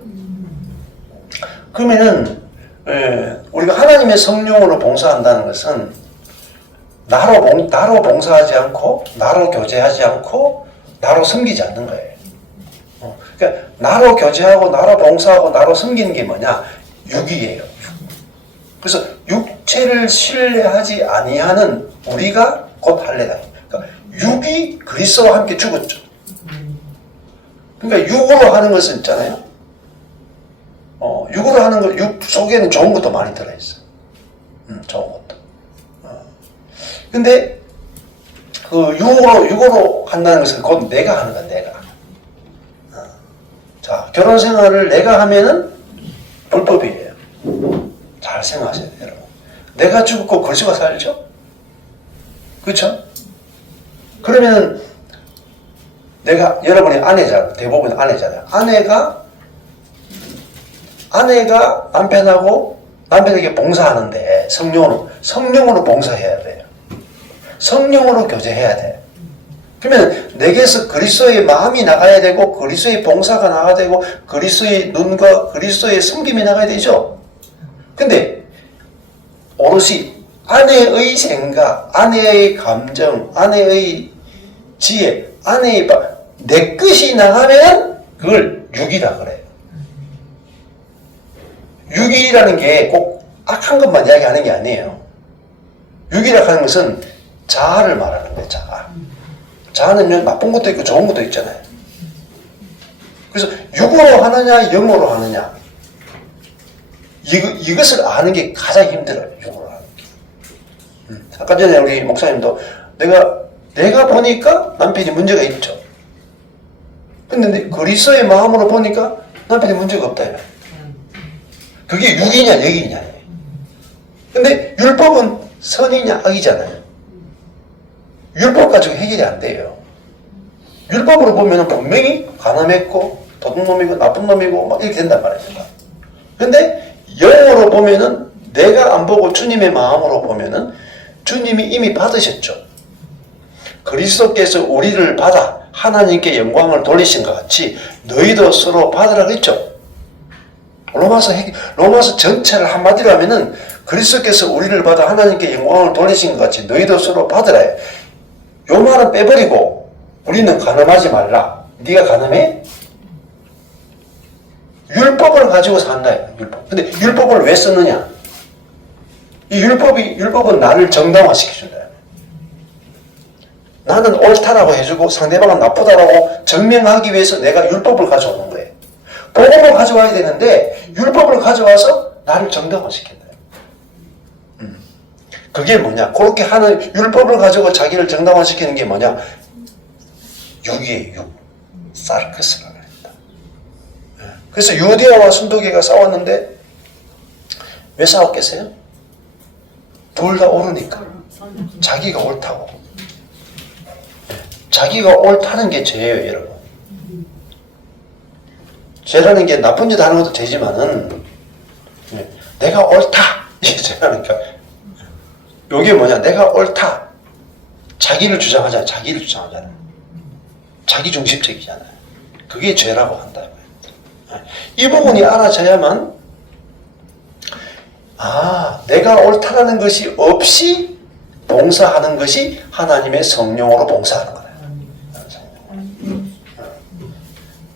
그러면은 우리가 하나님의 성령으로 봉사한다는 것은 나로 봉사하지 않고 나로 교제하지 않고 나로 섬기지 않는 거예요. 그러니까 나로 교제하고 나로 봉사하고 나로 섬기는 게 뭐냐? 육이에요. 그래서 육체를 신뢰하지 아니하는 우리가 곧 할례당입니다. 그러니까 육이 그리스도와 함께 죽었죠. 그러니까 육으로 하는 것은 있잖아요. 육으로 하는 것, 육 속에는 좋은 것도 많이 들어있어. 좋은 것도. 근데 그 육으로 한다는 것은 곧 내가 하는 거야, 내가. 자, 결혼 생활을 내가 하면은 불법이에요. 잘 생각하세요, 여러분. 내가 죽고 그리스도가 살죠? 그렇죠? 그러면 여러분이 아내잖아요. 대부분 아내잖아요. 아내가 남편에게 봉사하는데 성령으로 봉사해야 돼요. 성령으로 교제해야 돼. 그러면 내게서 그리스도의 마음이 나가야 되고 그리스도의 봉사가 나가야 되고 그리스도의 눈과 그리스도의 섬김이 나가야 되죠. 근데 오롯이 아내의 생각, 아내의 감정, 아내의 지혜, 아내의 내 것이 나가면 그걸 육이라 그래요. 육이라는 게 꼭 악한 것만 이야기하는 게 아니에요. 육이라 하는 것은 자아를 말하는 거예요. 자아. 자아는 나쁜 것도 있고 좋은 것도 있잖아요. 그래서 육으로 하느냐 영으로 하느냐 이것을 아는 게 가장 힘들어요. 육으로 하는 게. 아까 전에 우리 목사님도 내가 보니까 남편이 문제가 있죠. 근데 그리스도의 마음으로 보니까 남편이 문제가 없다. 그게 육이냐 영이냐. 근데 율법은 선이냐 악이잖아요. 율법 가지고 해결이 안 돼요. 율법으로 보면 분명히 가늠했고 도둑놈이고 나쁜 놈이고 막 이렇게 된단 말입니다. 근데 영으로 보면은 내가 안 보고 주님의 마음으로 보면은 주님이 이미 받으셨죠. 그리스도께서 우리를 받아 하나님께 영광을 돌리신 것 같이 너희도 서로 받으라 그랬죠. 로마서 전체를 한마디로 하면은 그리스도께서 우리를 받아 하나님께 영광을 돌리신 것 같이 너희도 서로 받으라 해. 요 말은 빼버리고 우리는 가늠하지 말라. 네가 가늠해? 율법을 가지고 산다. 율법. 근데 율법을 왜 썼느냐? 이 율법은 나를 정당화시켜준다. 나는 옳다라고 해주고 상대방은 나쁘다라고 증명하기 위해서 내가 율법을 가져오는 거예요. 복음을 가져와야 되는데 율법을 가져와서 나를 정당화시킨다. 그게 뭐냐? 그렇게 하는 율법을 가지고 자기를 정당화시키는 게 뭐냐? 육이에요. 육. 사르크스라고 합니다. 그래서 유대와 순도계가 싸웠는데 왜 싸웠겠어요? 둘 다 옳으니까. 자기가 옳다고. 자기가 옳다는 게 죄예요, 여러분. 죄라는 게 나쁜 짓 하는 것도 죄지만은 내가 옳다 이게 죄라니까. 이게 뭐냐? 내가 옳다. 자기를 주장하잖아. 자기 중심적이잖아요. 그게 죄라고 한다. 이 부분이 알아져야만 내가 옳다라는 것이 없이 봉사하는 것이 하나님의 성령으로 봉사하는 거다.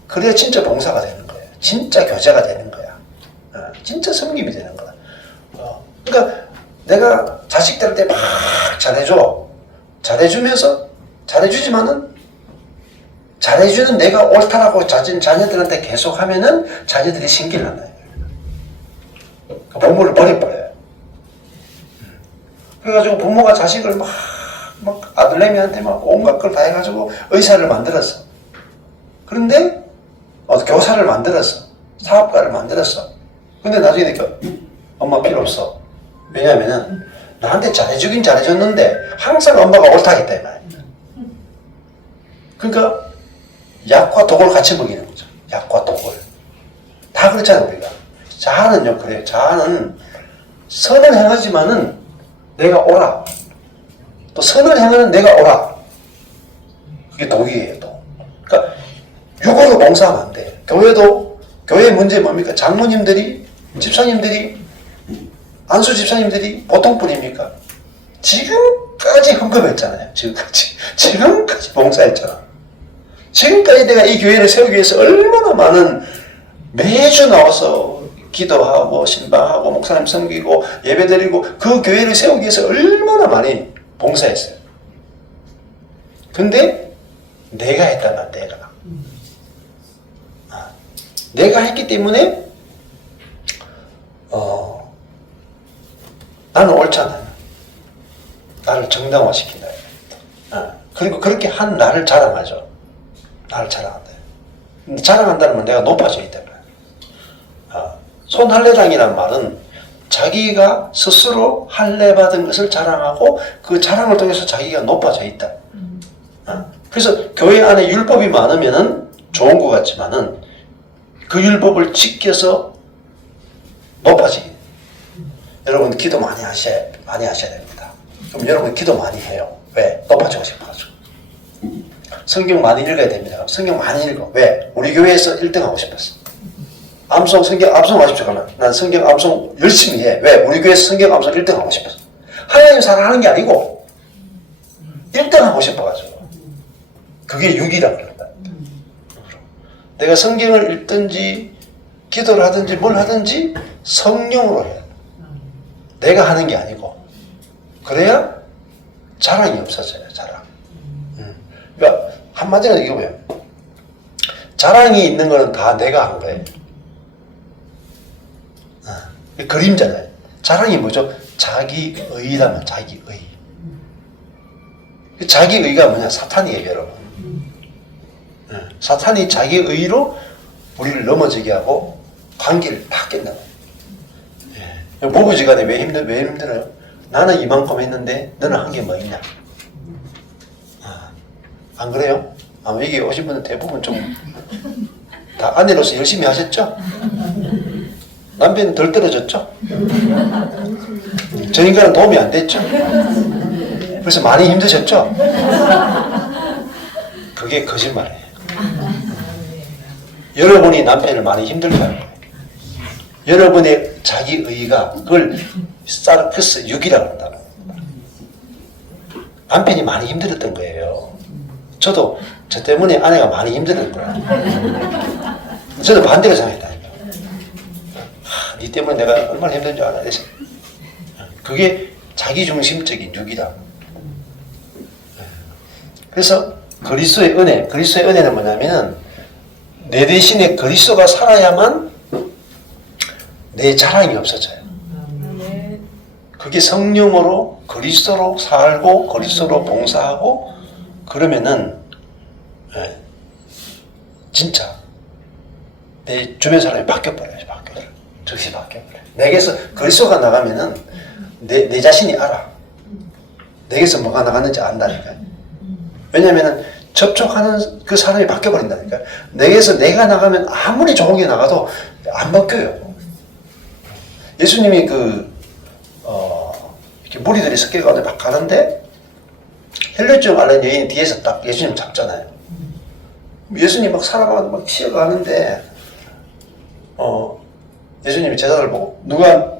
그래야 진짜 봉사가 되는 거예요. 진짜 교제가 되는 거야. 진짜 섬김이 되는 거다. 그러니까 내가 자식들한테 막 잘해줘. 잘해주면서 잘해주지만은 잘해주는 내가 옳다라고 자녀들한테 계속 하면은 자녀들이 신기를 난다. 부모를 버려버려요. 그래가지고 부모가 자식을 막 아들내미한테 막 온갖 걸 다 해가지고 의사를 만들었어. 그런데 교사를 만들었어. 사업가를 만들었어. 근데 나중에 니까 엄마 필요 없어. 왜냐면은 나한테 잘해주긴 잘해줬는데 항상 엄마가 옳다 했다 이 말이야. 그러니까 약과 독을 같이 먹이는 거죠. 약과 독을. 다 그렇잖아요, 우리가. 자아는요, 그래요. 자아는 선을 행하지만은 내가 옳아. 또 선을 행하는 내가 옳아. 그게 독이에요, 독. 그러니까 육으로 봉사하면 안 돼. 교회 문제 뭡니까? 장모님들이, 집사님들이, 안수 집사님들이 보통 분입니까? 지금까지 헌금했잖아요. 지금까지 봉사했잖아. 지금까지 내가 이 교회를 세우기 위해서 얼마나 많은 매주 나와서 기도하고 신방하고 목사님 섬기고 예배드리고 그 교회를 세우기 위해서 얼마나 많이 봉사했어요. 근데 내가 했다면 내가 했기 때문에 나는 옳잖아요. 나를 정당화시킨다. 그리고 그렇게 한 나를 자랑하죠. 나를 자랑한다. 자랑한다는 건 내가 높아져 있다. 손할례당이란 말은 자기가 스스로 할례받은 것을 자랑하고 그 자랑을 통해서 자기가 높아져 있다. 그래서 교회 안에 율법이 많으면은 좋은 것 같지만은 그 율법을 지켜서 높아지게. 여러분 기도 많이 하셔야 됩니다. 그럼 여러분 기도 많이 해요. 왜? 높아지고 싶어가지고. 성경 많이 읽어야 됩니다. 성경 많이 읽어. 왜? 우리 교회에서 1등 하고 싶었어. 암송, 성경 암송 하십시오. 그러면 난 성경 암송 열심히 해. 왜? 우리 교회에서 성경 암송 1등 하고 싶었어. 하나님 사랑하는 게 아니고 1등 하고 싶어가지고. 그게 육이라고 그런다. 내가 성경을 읽든지 기도를 하든지 뭘 하든지 성령으로 해야 돼. 내가 하는 게 아니고. 그래야 자랑이 없어져요. 자랑. 그러니까 한마디로 이거 뭐예요? 자랑이 있는 거는 다 내가 한 거예요. 그림잖아요. 자랑이 뭐죠? 자기의라면 자기의. 자기의가 뭐냐? 사탄이에요, 여러분. 사탄이 자기의로 우리를 넘어지게 하고 관계를 다 깬다고. 부부지간에 왜 힘들어요? 나는 이만큼 했는데 너는 한 게 뭐 있냐? 안 그래요? 아마 여기 오신 분은 대부분 좀 다 아내로서 열심히 하셨죠? 남편은 덜 떨어졌죠? 저 인간은 도움이 안 됐죠? 그래서 많이 힘드셨죠? 그게 거짓말이에요. 여러분이 남편을 많이 힘들게 하는 거예요. 여러분의 자기의가 그걸 사르크스 6이라고 한다는 겁니다. 남편이 많이 힘들었던 거예요. 저도 저 때문에 아내가 많이 힘들었던 거예요. 저도 반대로 생각했다니까. 니 때문에 내가 얼마나 힘든 줄 알아. 그게 자기중심적인 6이다. 그래서 그리스도의 은혜는 뭐냐면 내 대신에 그리스도가 살아야만 내 자랑이 없어져요. 그게 성령으로 그리스도로 살고 그리스도로 봉사하고 그러면은 진짜 내 주변 사람이 바뀌어버려요. 즉시 바뀌어버려요. 내게서 그리스도가 나가면은 내 자신이 알아. 내게서 뭐가 나갔는지 안다니까요. 왜냐면은 접촉하는 그 사람이 바뀌어버린다니까요. 내게서 내가 나가면 아무리 좋은 게 나가도 안 바뀌어요. 예수님이 이렇게 무리들이 섞여가지고 막 가는데 헬류증 앓는 여인이 뒤에서 딱 예수님 잡잖아요. 예수님 막 살아가고 막 튀어가는데 예수님이 제자들 보고 누가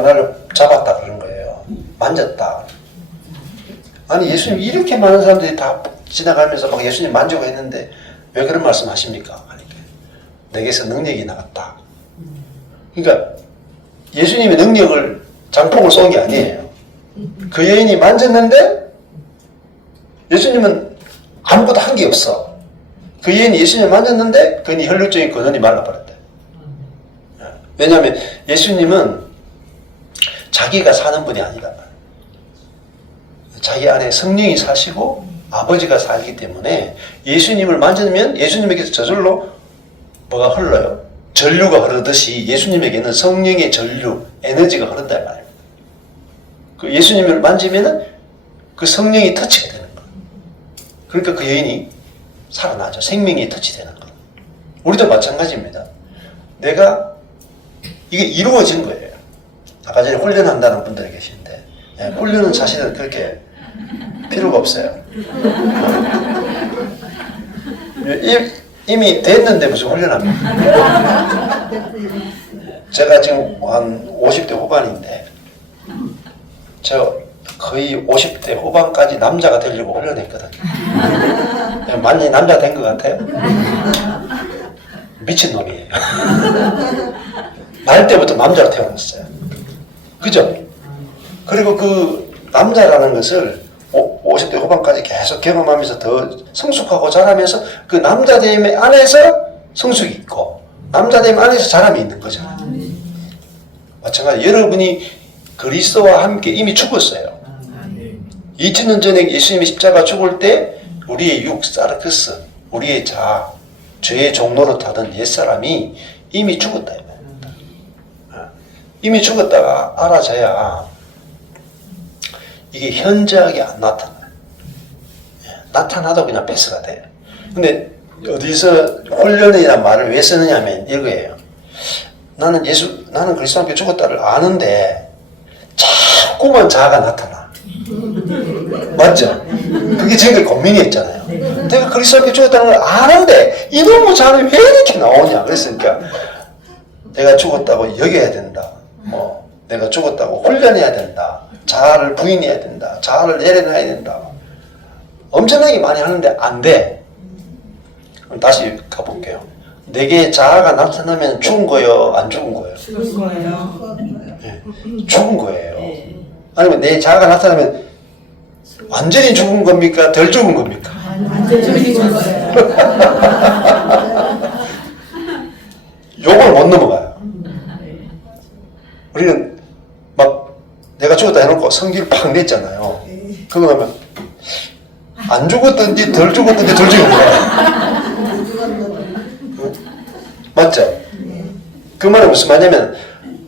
나를 잡았다 그러는 거예요. 만졌다. 아니 예수님 이렇게 많은 사람들이 다 지나가면서 막 예수님 만지고 했는데 왜 그런 말씀 하십니까? 하니까 내게서 능력이 나갔다. 그러니까 예수님의 능력을 장폭을 쏜 게 아니에요. 그 여인이 만졌는데 예수님은 아무것도 한 게 없어. 그 여인이 예수님을 만졌는데 그 혈류증의 근원이 말라버렸대. 왜냐하면 예수님은 자기가 사는 분이 아니다. 자기 안에 성령이 사시고 아버지가 살기 때문에 예수님을 만지면 예수님에게서 저절로 뭐가 흘러요? 전류가 흐르듯이 예수님에게는 성령의 전류, 에너지가 흐른다 말이에요. 그 예수님을 만지면은 그 성령이 터치가 되는 거예요. 그러니까 그 여인이 살아나죠. 생명이 터치되는 거예요. 우리도 마찬가지입니다. 내가 이게 이루어진 거예요. 아까 전에 훈련한다는 분들이 계신데 훈련은 사실은 그렇게 필요가 없어요. 이미 됐는데 무슨 훈련합니까? 제가 지금 한 50대 후반인데 저 거의 50대 후반까지 남자가 되려고 훈련했거든요. 많이 남자 된 것 같아요? 미친놈이에요. 날 때부터 남자로 태어났어요. 그죠? 그리고 그 남자라는 것을 50대 후반까지 계속 경험하면서 더 성숙하고 자라면서 그 남자됨의 안에서 성숙이 있고 남자됨 안에서 자람이 있는 거죠. 마찬가지 여러분이 그리스도와 함께 이미 죽었어요. 2000년 전에 예수님이 십자가 죽을 때 우리의 육, 사르크스, 우리의 자, 죄의 종로로 타던 옛사람이 이미 죽었다. 이미 죽었다가 알아져야 이게 현저하게 안 나타나요. 나타나도 그냥 패스가 돼요. 근데 어디서 훈련이라는 말을 왜 쓰느냐면 이거예요. 나는 그리스도 함께 죽었다를 아는데 자꾸만 자아가 나타나. 맞죠? 그게 제일 고민이었잖아요. 내가 그리스도께 죽었다는 걸 아는데 이놈의 자는 왜 이렇게 나오냐. 그랬으니까 내가 죽었다고 여겨야 된다. 내가 죽었다고 훈련해야 된다. 자아를 부인해야 된다. 자아를 내려놔야 된다. 엄청나게 많이 하는데 안 돼. 다시 가볼게요. 내게 자아가 나타나면 죽은 거예요? 안 죽은 거예요? 죽은 거예요. 네. 죽은 거예요. 아니면 내 자아가 나타나면 완전히 죽은 겁니까? 덜 죽은 겁니까? 완전히 죽은 거예요. 요걸 못 넘어가요. 우리는 막 내가 죽었다 해놓고 성기를 팍 냈잖아요. 그거 하면 안 죽었든지 덜 죽었든지 덜 죽은 거야. 맞죠? 그 말은 무슨 말이냐면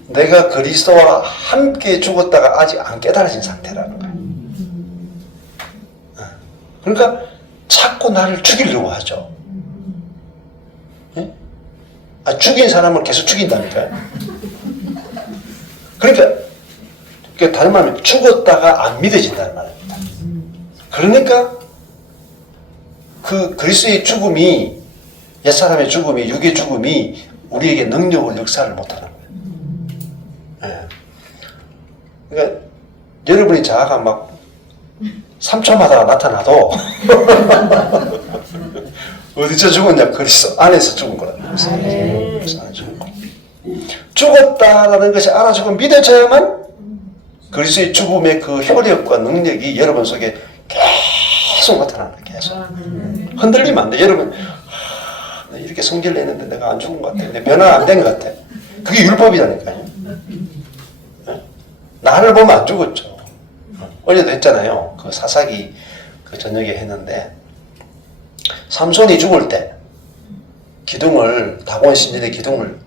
내가 그리스도와 함께 죽었다가 아직 안 깨달아진 상태라는 거예요. 그러니까 자꾸 나를 죽이려고 하죠. 죽인 사람을 계속 죽인다니까요. 그러니까 다른 말하면 죽었다가 안 믿어진다는 말입니다. 그러니까 그 그리스도의 죽음이, 옛사람의 죽음이, 육의 죽음이 우리에게 능력을, 역사를 못하는 거예요. 그러니까 여러분의 자아가 막 3초마다 나타나도 어디서 죽었냐? 그리스도 안에서 죽은 거라는 거예요. 죽었다라는 것이 알아주고 믿어져야만 그리스도의 죽음의 그 효력과 능력이 여러분 속에 계속 나타나는 거예요. 계속. 흔들리면 안 돼. 여러분 이렇게 성질을 냈는데 내가 안 죽은 것 같아. 내 변화가 안 된 것 같아. 그게 율법이라니까요. 나를 보면 안 죽었죠. 어제도 했잖아요. 그 사사기 그 저녁에 했는데 삼손이 죽을 때 기둥을, 다곤 신전의 기둥을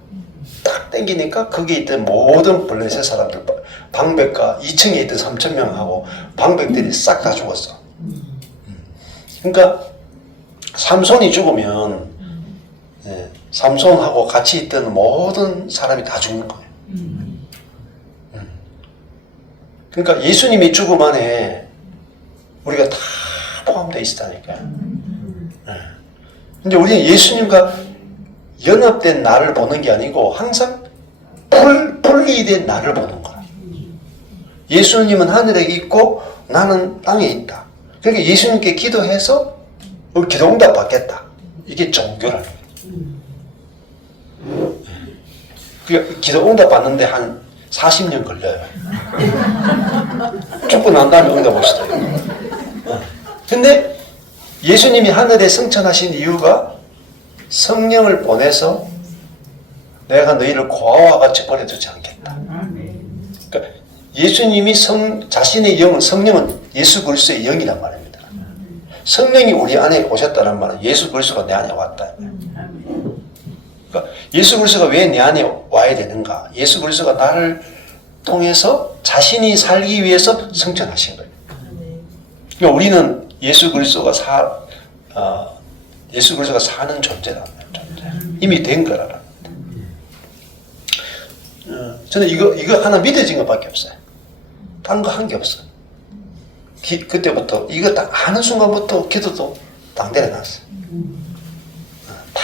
딱 당기니까 거기에 있던 모든 블레셋 사람들, 방백과 2층에 있던 3,000명하고 방백들이 싹 다 죽었어. 그러니까 삼손이 죽으면 삼손하고 같이 있던 모든 사람이 다 죽는 거예요. 그러니까 예수님이 죽음 안에 우리가 다 포함되어 있다니까요. 근데 우리는 예수님과 연합된 나를 보는 게 아니고 항상 분리된 나를 보는 거야. 예수님은 하늘에 있고 나는 땅에 있다. 그러니까 예수님께 기도해서 기도 응답 받겠다. 이게 종교라는 거예요. 그러니까 기도 응답 받는데 한 40년 걸려요. 죽고 난 다음에 응답 오시더라고요. 근데 예수님이 하늘에 승천하신 이유가 성령을 보내서 내가 너희를 고아와 같이 버려두지 않겠다. 그러니까 예수님이 자신의 영은, 성령은 예수 그리스도의 영이란 말입니다. 성령이 우리 안에 오셨다는 말은 예수 그리스도가 내 안에 왔다. 그러니까 예수 그리스도가 왜 내 안에 와야 되는가? 예수 그리스도가 나를 통해서 자신이 살기 위해서 승천하신 거예요. 그러니까 우리는 예수 그리스도가 사는 존재다. 이미 된 거라는. 저는 이거 하나 믿어진 것밖에 없어요. 다른 거 한 게 없어요. 그때부터 이거 딱 아는 순간부터 기도도 딱 내려놨어요. 다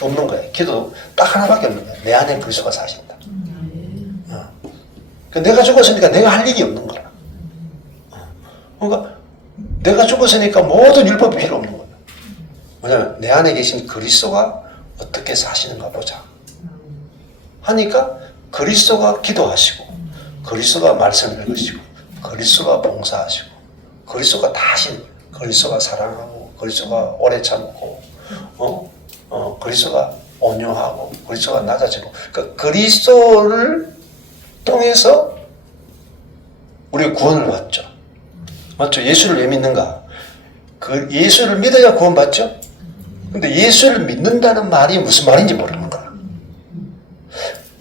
없는 거예요. 기도도 딱 하나밖에 없는 거예요. 내 안에 그리스도가 사신다. 내가 죽었으니까 내가 할 일이 없는 거야. 그러니까 내가 죽었으니까 모든 율법이 필요 없는 거야. 뭐냐면 내 안에 계신 그리스도가 어떻게 사시는가 보자 하니까 그리스도가 기도하시고 그리스도가 말씀을 읽으시고 그리스도가 봉사하시고 그리스도가 다 하시는 거예요. 그리스도가 사랑하고 그리스도가 오래 참고 그리스도가 온유하고 그리스도가 낮아지고 그러니까 그리스도를 통해서 우리가 구원을 받죠. 맞죠? 예수를 왜 믿는가? 그 예수를 믿어야 구원받죠? 근데 예수를 믿는다는 말이 무슨 말인지 모르는 거야.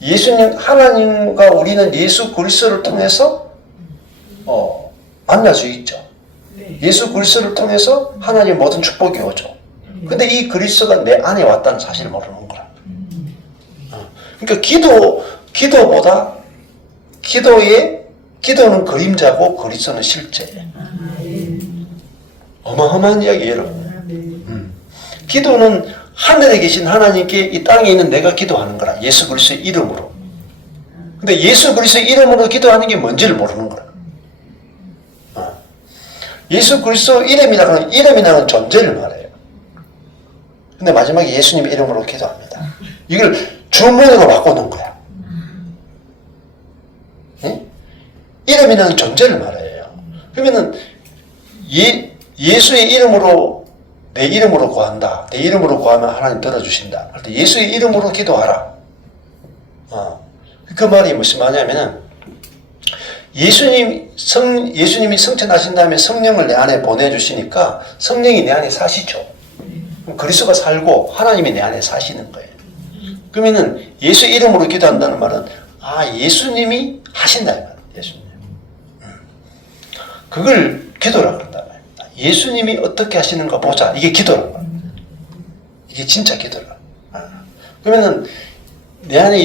예수님, 하나님과 우리는 예수 그리스도를 통해서 만날 수 있죠. 예수 그리스도를 통해서 하나님의 모든 축복이 오죠. 근데 이 그리스도가 내 안에 왔다는 사실을 모르는 거야. 그러니까 기도보다 기도는 그림자고 그리스도는 실제예요. 어마어마한 이야기예요, 여러분. 기도는 하늘에 계신 하나님께 이 땅에 있는 내가 기도하는 거라. 예수 그리스도의 이름으로. 근데 예수 그리스도의 이름으로 기도하는 게 뭔지를 모르는 거라. 예수 그리스도 이름이라는 존재를 말해요. 근데 마지막에 예수님의 이름으로 기도합니다. 이걸 주문으로 바꿔놓은 거야. 네? 이름이라는 존재를 말해요. 그러면은 예수의 이름으로 내 이름으로 구한다. 내 이름으로 구하면 하나님 들어주신다. 할 때 예수의 이름으로 기도하라. 그 말이 무슨 말이냐면은 예수님이 성천하신 다음에 성령을 내 안에 보내주시니까 성령이 내 안에 사시죠. 그리스도가 살고 하나님이 내 안에 사시는 거예요. 그러면은 예수 이름으로 기도한다는 말은 예수님이 하신다 이 말이에요. 예수님. 그걸 기도라고 그런다 말입니다. 예수님이 어떻게 하시는가 보자. 이게 기도라고 합니다. 이게 진짜 기도라. 그러면은 내 안에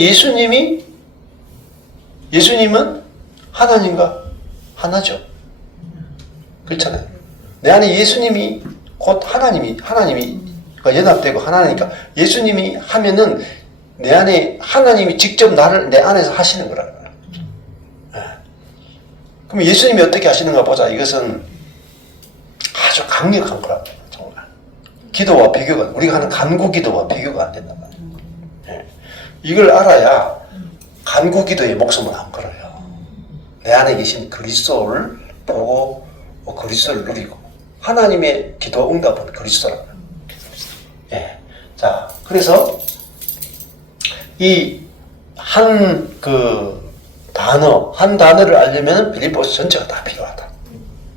예수님은 하나님과 하나죠. 그렇잖아요. 내 안에 예수님이 곧 하나님과 연합되고 하나니까 예수님이 하면은 내 안에 하나님이 직접 내 안에서 하시는 거라는 거예요. 그럼 예수님이 어떻게 하시는가 보자. 이것은 아주 강력한 거랍니다. 정말. 기도와 비교가, 우리가 하는 간구 기도와 비교가 안 된단 말이에요. 이걸 알아야 간구 기도에 목숨을 안 걸어요. 내 안에 계신 그리스도를 보고 그리스도를 누리고 하나님의 기도 응답은 그리스도라고 해요. 자, 그래서 이 한 단어를 알려면 빌립보서 전체가 다 필요하다.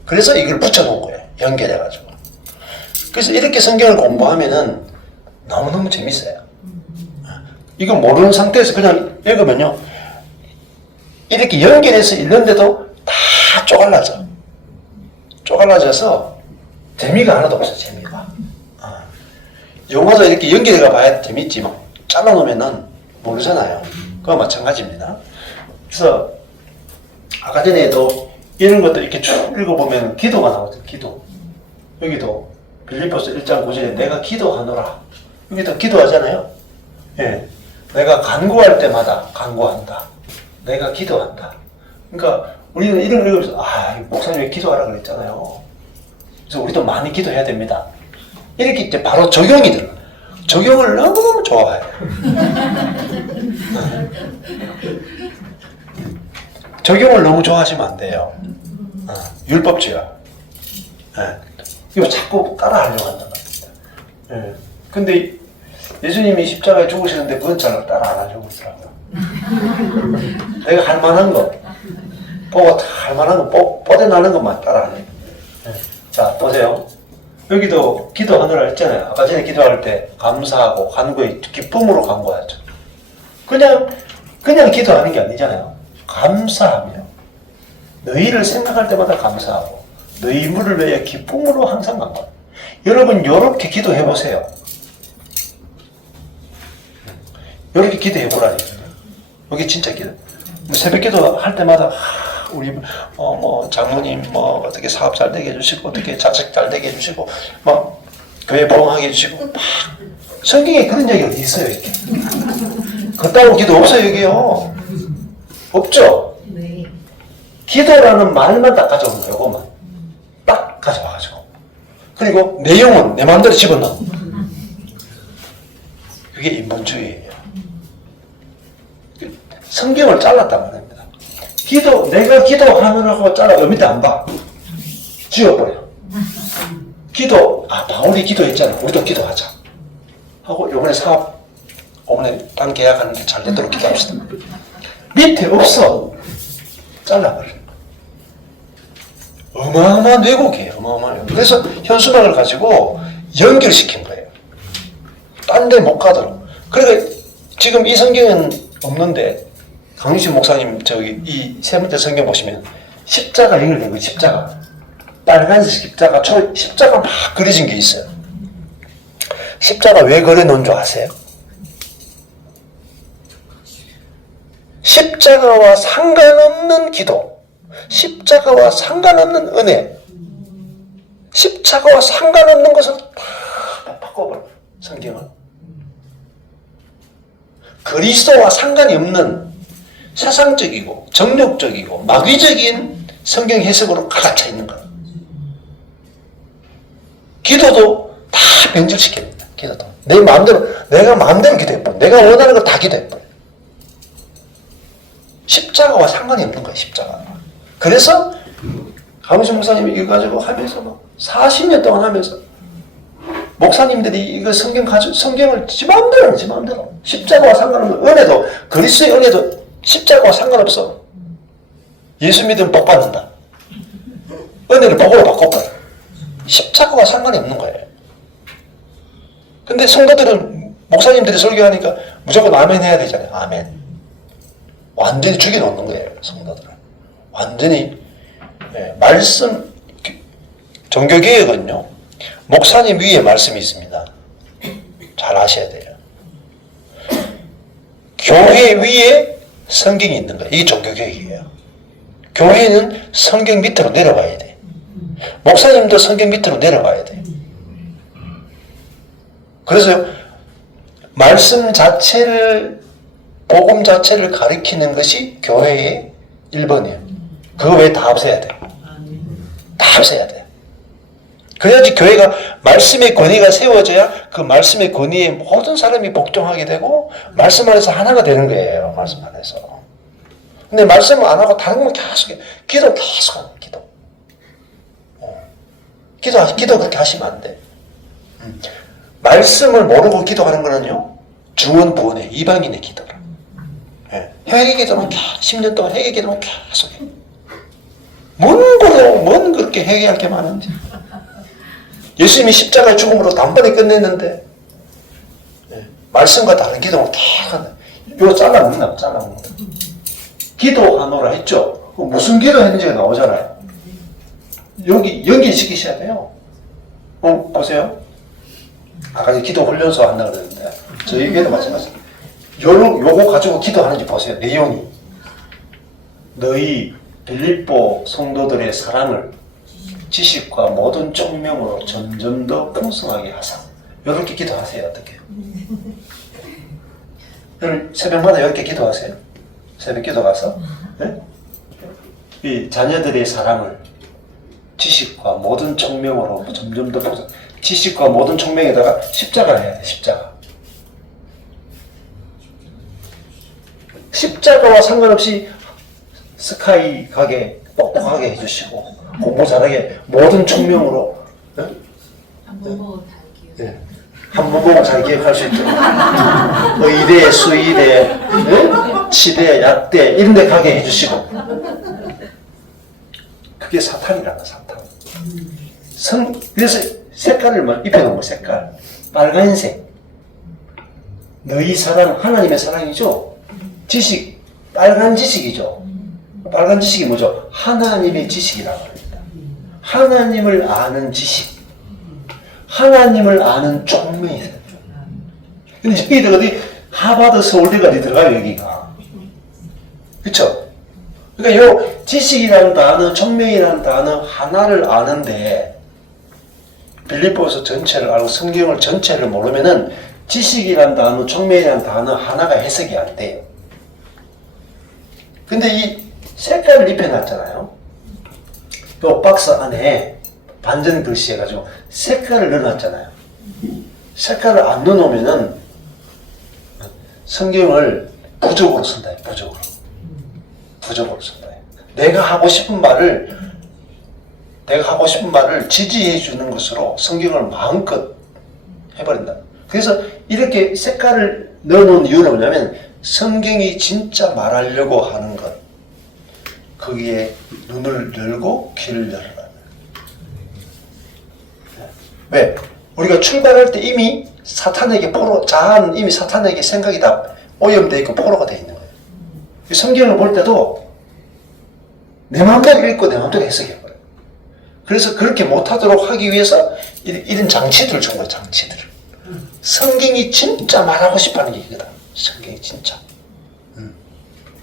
그래서 이걸 붙여놓은 거예요. 연결해가지고. 그래서 이렇게 성경을 공부하면은 너무너무 재밌어요. 이거 모르는 상태에서 그냥 읽으면요. 이렇게 연결해서 읽는데도 다 쪼갈라져서 재미가 하나도 없어, 재미가. 영화도 이렇게 연결해가 봐야 재밌지, 막 잘라놓으면은 모르잖아요. 그와 마찬가지입니다. 그래서 아까 전에도 이런 것도 이렇게 쭉 읽어보면 기도가 나오죠, 기도. 여기도 빌립보서 1장 9절에 내가 기도하노라. 여기도 기도하잖아요. 내가 간구할 때마다 간구한다. 내가 기도한다. 그러니까 우리는 이런 걸 읽으면서 목사님이 기도하라 그랬잖아요. 그래서 우리도 많이 기도해야 됩니다. 이렇게 이제 바로 적용이 들어요. 적용을 너무너무 좋아해요. 적용을 너무 좋아하시면 안 돼요. 율법주의야. 이거 자꾸 따라하려고 한단 말입니다. 근데 예수님이 십자가에 죽으시는데 그건 잘 따라 안 하려고 그러더라고요. 내가 할 만한 거, 보고 할 만한 거, 뻗어나는 것만 따라하네. 자, 보세요. 여기도 기도하느라 했잖아요. 아까 전에 기도할 때 감사하고 간구의 기쁨으로 간구하죠. 그냥 기도하는 게 아니잖아요. 감사하며 너희를 생각할 때마다 감사하고 너희 물을 위해 기쁨으로 항상 간구하고. 여러분 이렇게 기도해 보세요. 이렇게 기도해 보라니까요. 여기 진짜 기도. 새벽 기도 할 때마다 우리 장모님 어떻게 사업 잘 되게 해주시고 어떻게 자식 잘 되게 해주시고 교회 보응하게 해주시고 성경에 그런 얘기 어디 있어요 이렇게? 그따위 기도 없어요 여기요. 없죠. 네. 기도라는 말만 딱 가져오는 거예요. 그것만 딱 가져와가지고 그리고 내용은 내 마음대로 집어넣어. 그게 인본주의예요. 성경을 잘랐단 말입니다. 내가 기도하느라고 잘라 밑에 안 봐. 지워버려. 바울이 기도했잖아. 우리도 기도하자. 하고 요번에 사업, 이번에 땅 계약하는데 잘 되도록 기도합시다. 밑에 없어. 잘라버려. 어마어마한 왜곡이에요. 어마어마해요. 그래서 현수막을 가지고 연결시킨 거예요. 딴 데 못 가도록. 그러니까 지금 이 성경은 없는데 강유신 목사님 이 세 번째 성경 보시면 십자가 연결된 거예요. 십자가. 빨간색 십자가, 십자가 막 그려진 게 있어요. 십자가 왜 그려놓은 줄 아세요? 십자가와 상관없는 기도, 십자가와 상관없는 은혜, 십자가와 상관없는 것을 다 바꿔버려. 성경을. 그리스도와 상관이 없는 세상적이고 정욕적이고 마귀적인 성경 해석으로 가득 차 있는 거예요. 기도도 다 변질시킵니다. 기도도. 내 마음대로, 내가 마음대로 기도해버려. 내가 원하는 걸 다 기도해버려. 십자가와 상관이 없는 거예요, 십자가. 그래서, 강우수 목사님이 이거 가지고 하면서 막 40년 동안 하면서, 목사님들이 이거 성경을 지 마음대로, 지 마음대로. 십자가와 상관없는 은혜도, 그리스도의 은혜도 십자가와 상관없어. 예수 믿으면 복 받는다. 은혜를 복으로 바꿔버려. 십자가와 상관이 없는 거예요. 근데 성도들은 목사님들이 설교하니까 무조건 아멘 해야 되잖아요. 아멘. 완전히 죽여놓는 거예요. 성도들은. 완전히 말씀 종교개혁은요. 목사님 위에 말씀이 있습니다. 잘 아셔야 돼요. 교회 위에 성경이 있는 거예요. 이게 종교개혁이에요. 교회는 성경 밑으로 내려가야 돼. 목사님도 성경 밑으로 내려가야 돼. 그래서 말씀 자체를 복음 자체를 가리키는 것이 교회의 1번이에요. 그거 외에 다 없애야 돼. 다 없애야 돼. 그래야지 교회가 말씀의 권위가 세워져야 그 말씀의 권위에 모든 사람이 복종하게 되고 말씀 안에서 하나가 되는 거예요. 말씀 안에서. 근데 말씀을 안 하고 다른 건 계속 해. 기도 계속 하는 기도. 기도 그렇게 하시면 안 돼. 말씀을 모르고 기도하는 거는요, 중언부언의 이방인의 기도라. 회개 기도만 10년 동안 회개 기도만 계속 해. 뭔 그렇게 회개할 게 많은지. 예수님이 십자가의 죽음으로 단번에 끝냈는데, 말씀과 다른 기도만 계속 한다. 이거 잘라먹나? 기도하노라 했죠? 무슨 기도 했는지가 나오잖아요. 여기 연결시키셔야 돼요. 보세요. 아까 기도 훈련소 한다고 그랬는데, 저희에게도 마찬가지예요. 요거 가지고 기도하는지 보세요. 내용이. 너희 빌립보 성도들의 사랑을 지식과 모든 총명으로 점점 더 풍성하게 하사. 요렇게 기도하세요. 어떻게? 여러분 새벽마다 이렇게 기도하세요. 새벽 기도 가서. 네? 이 자녀들의 사랑을 지식과 모든 총명으로 점점 더 풍성. 지식과 모든 총명에다가 십자가를 해야 돼. 십자가와 상관없이 스카이 가게 똑똑하게 해주시고 공부 잘하게 모든 총명으로 한 번 보고 잘 기억할 수 있도록 의대, 수의대, 치대, 약대 이런 데 가게 해주시고 그게 사탄이라는 사탄. 그래서 색깔을 입혀놓은 거 색깔 빨간색. 너희 사랑 하나님의 사랑이죠. 지식 빨간 지식이죠. 빨간 지식이 뭐죠? 하나님의 지식이라고 합니다. 하나님을 아는 지식, 하나님을 아는 총명이세요. 근데 여기들 어디 하버드 서울대가 어디 들어가요 여기가? 그렇죠? 그러니까 요 지식이라는 단어, 총명이라는 단어 하나를 아는데 빌립보서 전체를 알고 성경을 전체를 모르면은 지식이라는 단어, 총명이라는 단어 하나가 해석이 안 돼요. 근데 이 색깔을 입혀놨잖아요. 또 박스 안에 반전 글씨 해가지고 색깔을 넣어놨잖아요. 색깔을 안 넣어놓으면은 성경을 부족으로 쓴다. 부족으로 쓴다. 내가 하고 싶은 말을 지지해 주는 것으로 성경을 마음껏 해버린다. 그래서 이렇게 색깔을 넣어놓은 이유는 뭐냐면 성경이 진짜 말하려고 하는 것, 거기에 눈을 열고 귀를 열어라. 왜? 우리가 출발할 때 이미 사탄에게 자아는 이미 사탄에게 생각이 다 오염되어 있고 포로가 되어 있는 거예요. 성경을 볼 때도 내 마음대로 읽고 내 마음대로 해석해버려요. 그래서 그렇게 못하도록 하기 위해서 이런 장치들을 준 거예요. 장치들을. 성경이 진짜 말하고 싶어하는 게 이거다. 성경이 진짜.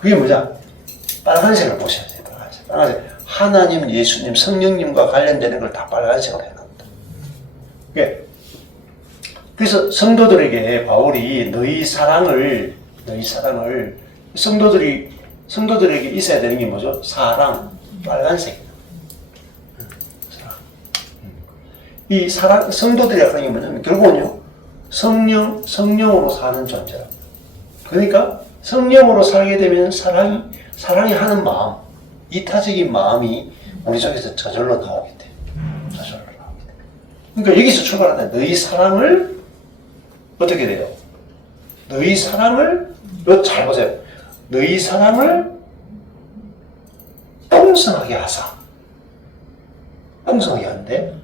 그게 뭐냐? 빨간색을 보셔야 돼요. 빨간색. 하나님, 예수님, 성령님과 관련되는 걸 다 빨간색으로 해놓은 거예요. 예. 그래서 성도들에게 바울이 너희 사랑을 성도들에게 있어야 되는 게 뭐죠? 사랑, 빨간색. 사랑. 이 사랑, 성도들이라고 하는 게 뭐냐면 결국은요, 성령으로 사는 존재라. 그러니까 성령으로 살게 되면 사랑이 하는 마음, 이타적인 마음이 우리 속에서 저절로 나오게 돼. 저절로 나오게 돼. 그러니까 여기서 출발하다 너희 사랑을 어떻게 돼요? 너희 사랑을 잘 보세요. 너희 사랑을 풍성하게 하사. 풍성하게 하는데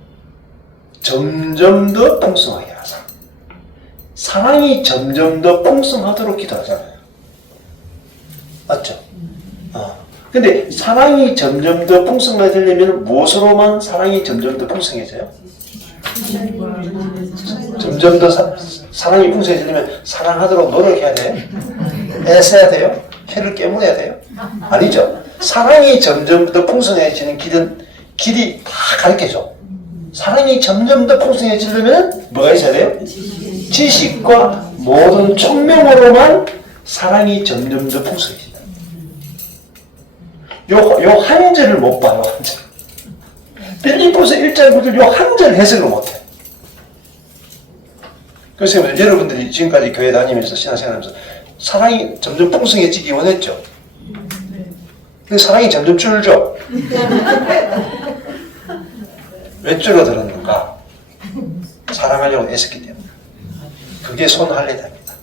점점 더 풍성하게 하사. 사랑이 점점 더 풍성하도록 기도하잖아요. 맞죠? 근데 사랑이 점점 더 풍성해지려면 무엇으로만 사랑이 점점 더 풍성해져요? 점점 더 사랑이 풍성해지려면 사랑하도록 노력해야 돼? 애써야 돼요? 혀를 깨물어야 돼요? 아니죠. 사랑이 점점 더 풍성해지는 길이 다 가르쳐줘. 사랑이 점점 더 풍성해지려면 뭐가 있어야 돼요? 지식과 모든 총명으로만 사랑이 점점 더 풍성해진다. 요 한 절을 못 봐요, 한 절. 빌립보서 1장 9절 요 한 절 해석을 못 해. 그래서 여러분들이 지금까지 교회 다니면서 신앙생활하면서 사랑이 점점 풍성해지기 원했죠? 근데 사랑이 점점 줄죠? 왜 줄어들었는가? 사랑하려고 애썼기 때문에. 그게 손할례답니다.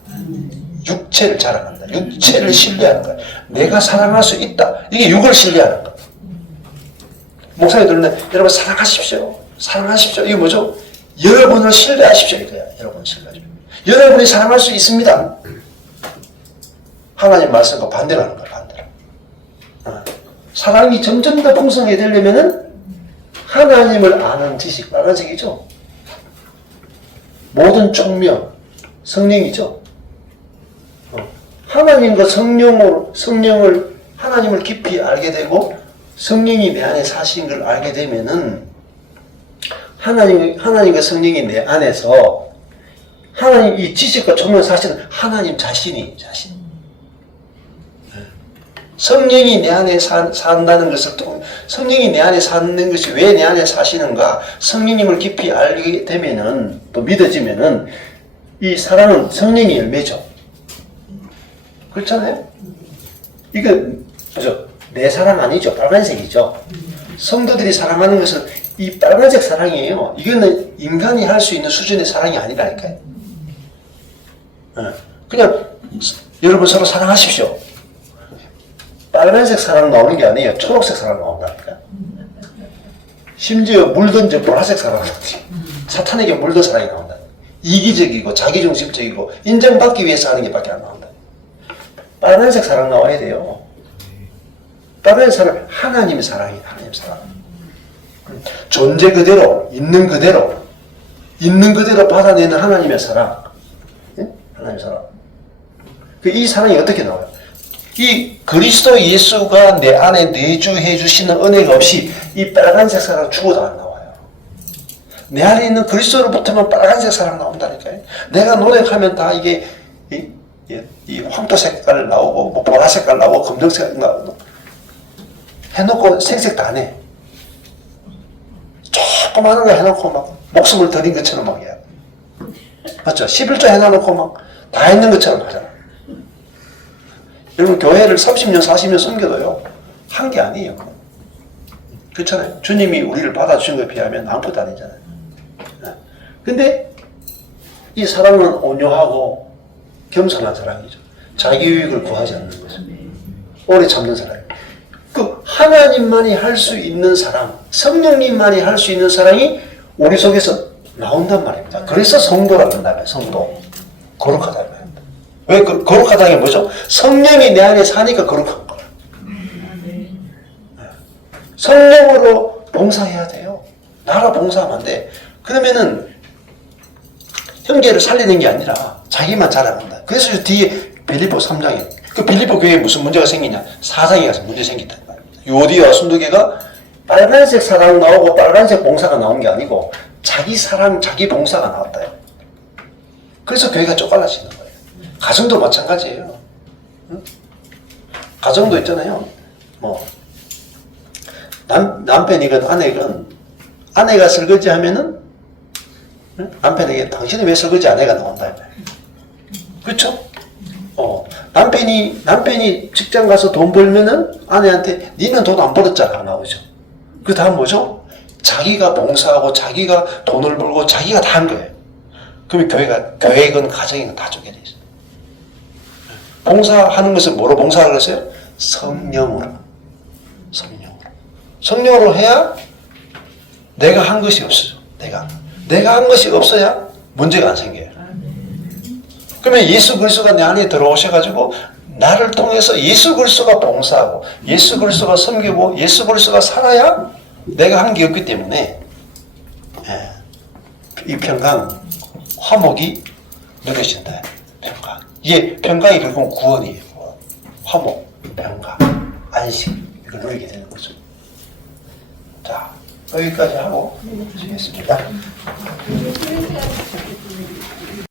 육체를 자랑한다. 육체를 신뢰하는 거야. 내가 사랑할 수 있다. 이게 육을 신뢰하는 거야. 목사님들은 여러분 사랑하십시오. 사랑하십시오. 이게 뭐죠? 여러분을 신뢰하십시오. 이거야. 여러분을 신뢰하십시오. 여러분이 사랑할 수 있습니다. 하나님 말씀과 반대로 하는 거야. 반대로. 사랑이 점점 더 풍성하게 되려면은 하나님을 아는 지식, 빨간색이죠. 모든 총명, 성령이죠. 하나님과 성령을 하나님을 깊이 알게 되고 성령이 내 안에 사신 걸 알게 되면은 하나님과 성령이 내 안에서 하나님 이 지식과 총명 사실은 하나님 자신이 성령이 내 안에 산다는 것을 또 성령이 내 안에 사는 것이 왜 내 안에 사시는가 성령님을 깊이 알게 되면은 또 믿어지면은 이 사랑은 성령의 열매죠. 그렇잖아요? 이거 그죠? 내 사랑 아니죠. 빨간색이죠. 성도들이 사랑하는 것은 이 빨간색 사랑이에요. 이거는 인간이 할 수 있는 수준의 사랑이 아니라니까요. 그냥 여러분 서로 사랑하십시오. 빨간색 사랑 나오는 게 아니에요. 초록색 사랑 나온다니까. 심지어 물던져 보라색 사랑 나온다. 사탄에게 물던 사랑이 나온다. 이기적이고 자기중심적이고 인정받기 위해서 하는 게 밖에 안 나온다. 빨간색 사랑 나와야 돼요. 빨간색 사랑, 하나님의 사랑이에요. 하나님의 사랑. 존재 그대로, 있는 그대로 받아내는 하나님의 사랑. 예? 하나님의 사랑. 이 사랑이 어떻게 나와요? 이 그리스도 예수가 내 안에 내주해 주시는 은혜가 없이 이 빨간색 사랑 죽어도 안 나와요. 내 안에 있는 그리스도로부터만 빨간색 사랑 나온다니까요. 내가 노력하면 다 이게 이 황토 색깔 나오고 뭐 보라 색깔 나오고 검정색 나오고 해놓고 색색 다 내. 조그마한 거 해놓고 막 목숨을 드린 것처럼 막 해야 돼. 맞죠? 11조 해놔놓고 막 다 했는 것처럼 하잖아. 여러분 교회를 30년 40년 섬겨도요 한 게 아니에요. 그렇잖아요. 주님이 우리를 받아주신 것에 비하면 아무것도 아니잖아요. 근데 이 사랑은 온유하고 겸손한 사랑이죠. 자기 유익을 구하지 않는 거죠. 오래 참는 사랑. 그 하나님만이 할 수 있는 사랑, 성령님만이 할 수 있는 사랑이 우리 속에서 나온단 말입니다. 그래서 성도라고 한다면 성도. 거룩하다는 말입니다. 왜 거룩하다는 게 뭐죠? 성령이 내 안에 사니까 거룩한 거야. 성령으로 봉사해야 돼요. 나라 봉사하면 안 돼. 그러면은 형제를 살리는 게 아니라 자기만 자랑한다. 그래서 뒤에 빌립보 3장에 그 빌립보 교회에 무슨 문제가 생기냐? 4장에 가서 문제 생겼단 말입니다. 요디와 순두개가 빨간색 사랑 나오고 빨간색 봉사가 나온 게 아니고 자기 사랑, 자기 봉사가 나왔다요. 그래서 교회가 쪼갈라지는 거예요. 가정도 마찬가지예요. 응? 가정도 있잖아요. 뭐 남편이건 아내가 설거지 하면은 남편에게 당신이 왜 설거지 안 해가 나온다. 그렇죠? 남편이 직장 가서 돈 벌면은 아내한테 니는 돈 안 벌었잖아 나오죠. 그 다음 뭐죠? 자기가 봉사하고 자기가 돈을 벌고 자기가 다 한 거예요. 그러면 교회건 가정이건 다 쪼개져 있어요. 봉사하는 것은 뭐로 봉사를 했어요? 성령으로. 성령으로 해야 내가 한 것이 없어요. 내가 한 것이 없어야 문제가 안 생겨요. 그러면 예수 그리스도가 내 안에 들어오셔가지고 나를 통해서 예수 그리스도가 봉사하고 예수 그리스도가 섬기고 예수 그리스도가 살아야 내가 한 게 없기 때문에 이 평강, 화목이 누려진다. 평강. 이게 평강이 결국 구원이에요. 화목, 평강, 안식 이걸 누리게 되는 거죠. 자, 여기까지 하고 드리겠습니다.